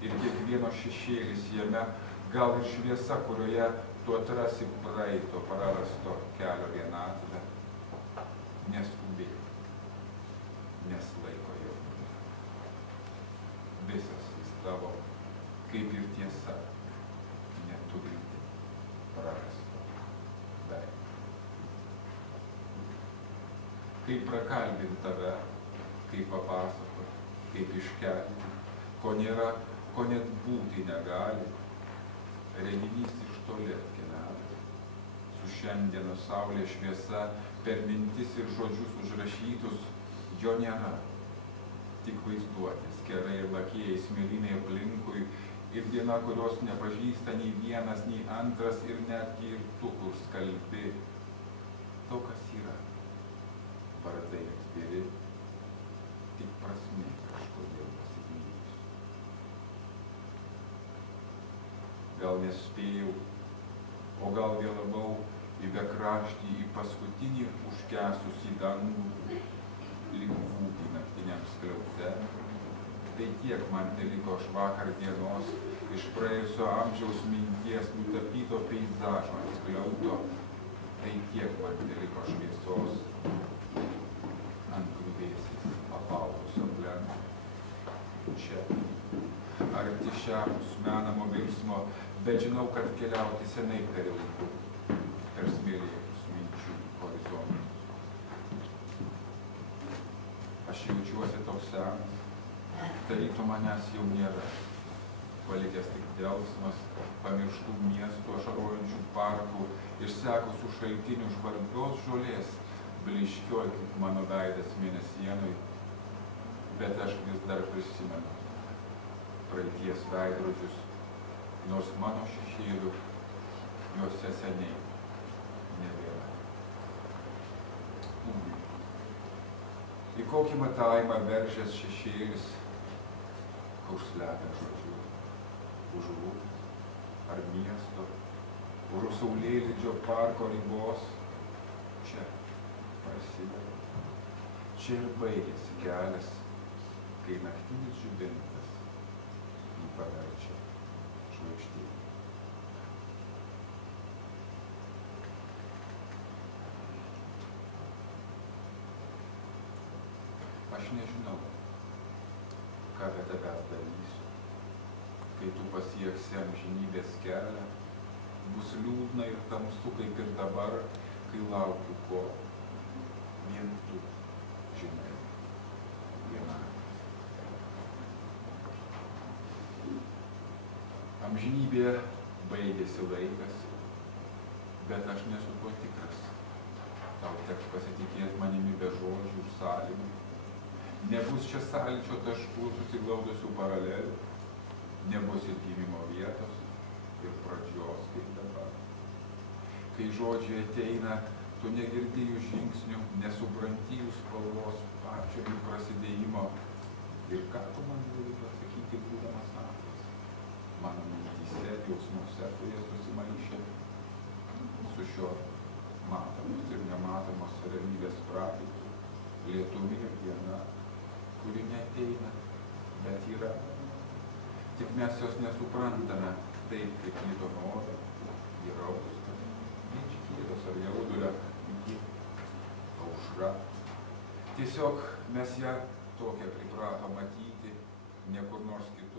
Ir kiekvieno šešėlis jame, gal ir šviesa, kurioje tu atrasi praeito prarasto kelio vienatvę. Neskubėk, nes laiko jau. Visas jis tavo, kaip ir tiesa, neturinti prarasto veido. Kaip prakalbint tave, kaip papasakot, kaip iškelti, ko nėra, ko net būti negali, reginys iš toli atkeliauja. Su šiandienos saulės šviesa, per mintis ir žodžius užrašytus, jo nėra. Tik vaizduotės, kerai ir lakėjai smėlynai aplinkui, ir diena, kurios nepažįsta nei vienas, nei antras, ir netgi ir tu, kur skalbi. To, kas yra, vardai atviri, tik prasmė kažkodėl pasiklydus. Gal nespėjau, o gal vėlavau į bekraštį, į paskutinį užkesusį dangų, lyg būti naktiniam skliaute. Tai tiek man teliko iš vakar dienos, iš praėjusio amžiaus minties nutapyto peizažo ant skliauto. Tai tiek man teliko šviesos ant griuvėsiais apaugusio plento. Čia, arti šiapus menamo virsmo, bet žinau, kad keliauti senai per ilgu, per smėlėtus minčių horizontus. Aš jaučiuosi toks senas, tarytum manęs jau nėra, palikęs tik delsmas, pamirštų miestų, ašarojančių parkų, išsekusių šaltinių žvarbios žolės, blyškioj kaip mano veidas mėnesienoj, bet aš vis dar prisimenu praeities veidrodžius, nors mano šešėlių juose seniai nebėra. Į kokį matavimą veržės šešėlis, kur slepia žodžiu, už rūp ar miesto, už saulėlydžio parko ribos, čia prasideda, čia ir baigėsi kelias, kai naktinis žibintas jį paverčia žvaigždė. Aš nežinau, ką be tavęs darysiu, kai tu pasieksi amžinybės kelią, bus liūdna ir tamsu, kaip ir dabar, kai laukiu ko, vien tu žinai, viena. Amžinybė baigėsi laikas, bet aš nesu tuo tikras. Tau teks pasitikėti manimi be žodžių ir sąlygų. Nebus čia sąlyčio taškų susiglaudusių paralelių, nebus ir gimimo vietos ir pradžios kaip dabar. Kai žodžiai ateina, tu negirdi jų žingsnių, nesupranti jų spalvos pačio jų prasidėjimo. Ir ką tu man gali pasakyti, būdamas antras? Mano mintyse, jausmuose, kurie susimaišė su šio matomos ir nematomos realybės prakaitu, lietumi ir diena, kuri neateina, bet yra. Tik mes jos nesuprantame taip, kaip ji to nori, yra auskas, neiškydos ar jaudulio, ji aušra. Tiesiog mes ją tokią priprato matyti, ne kur nors kitur.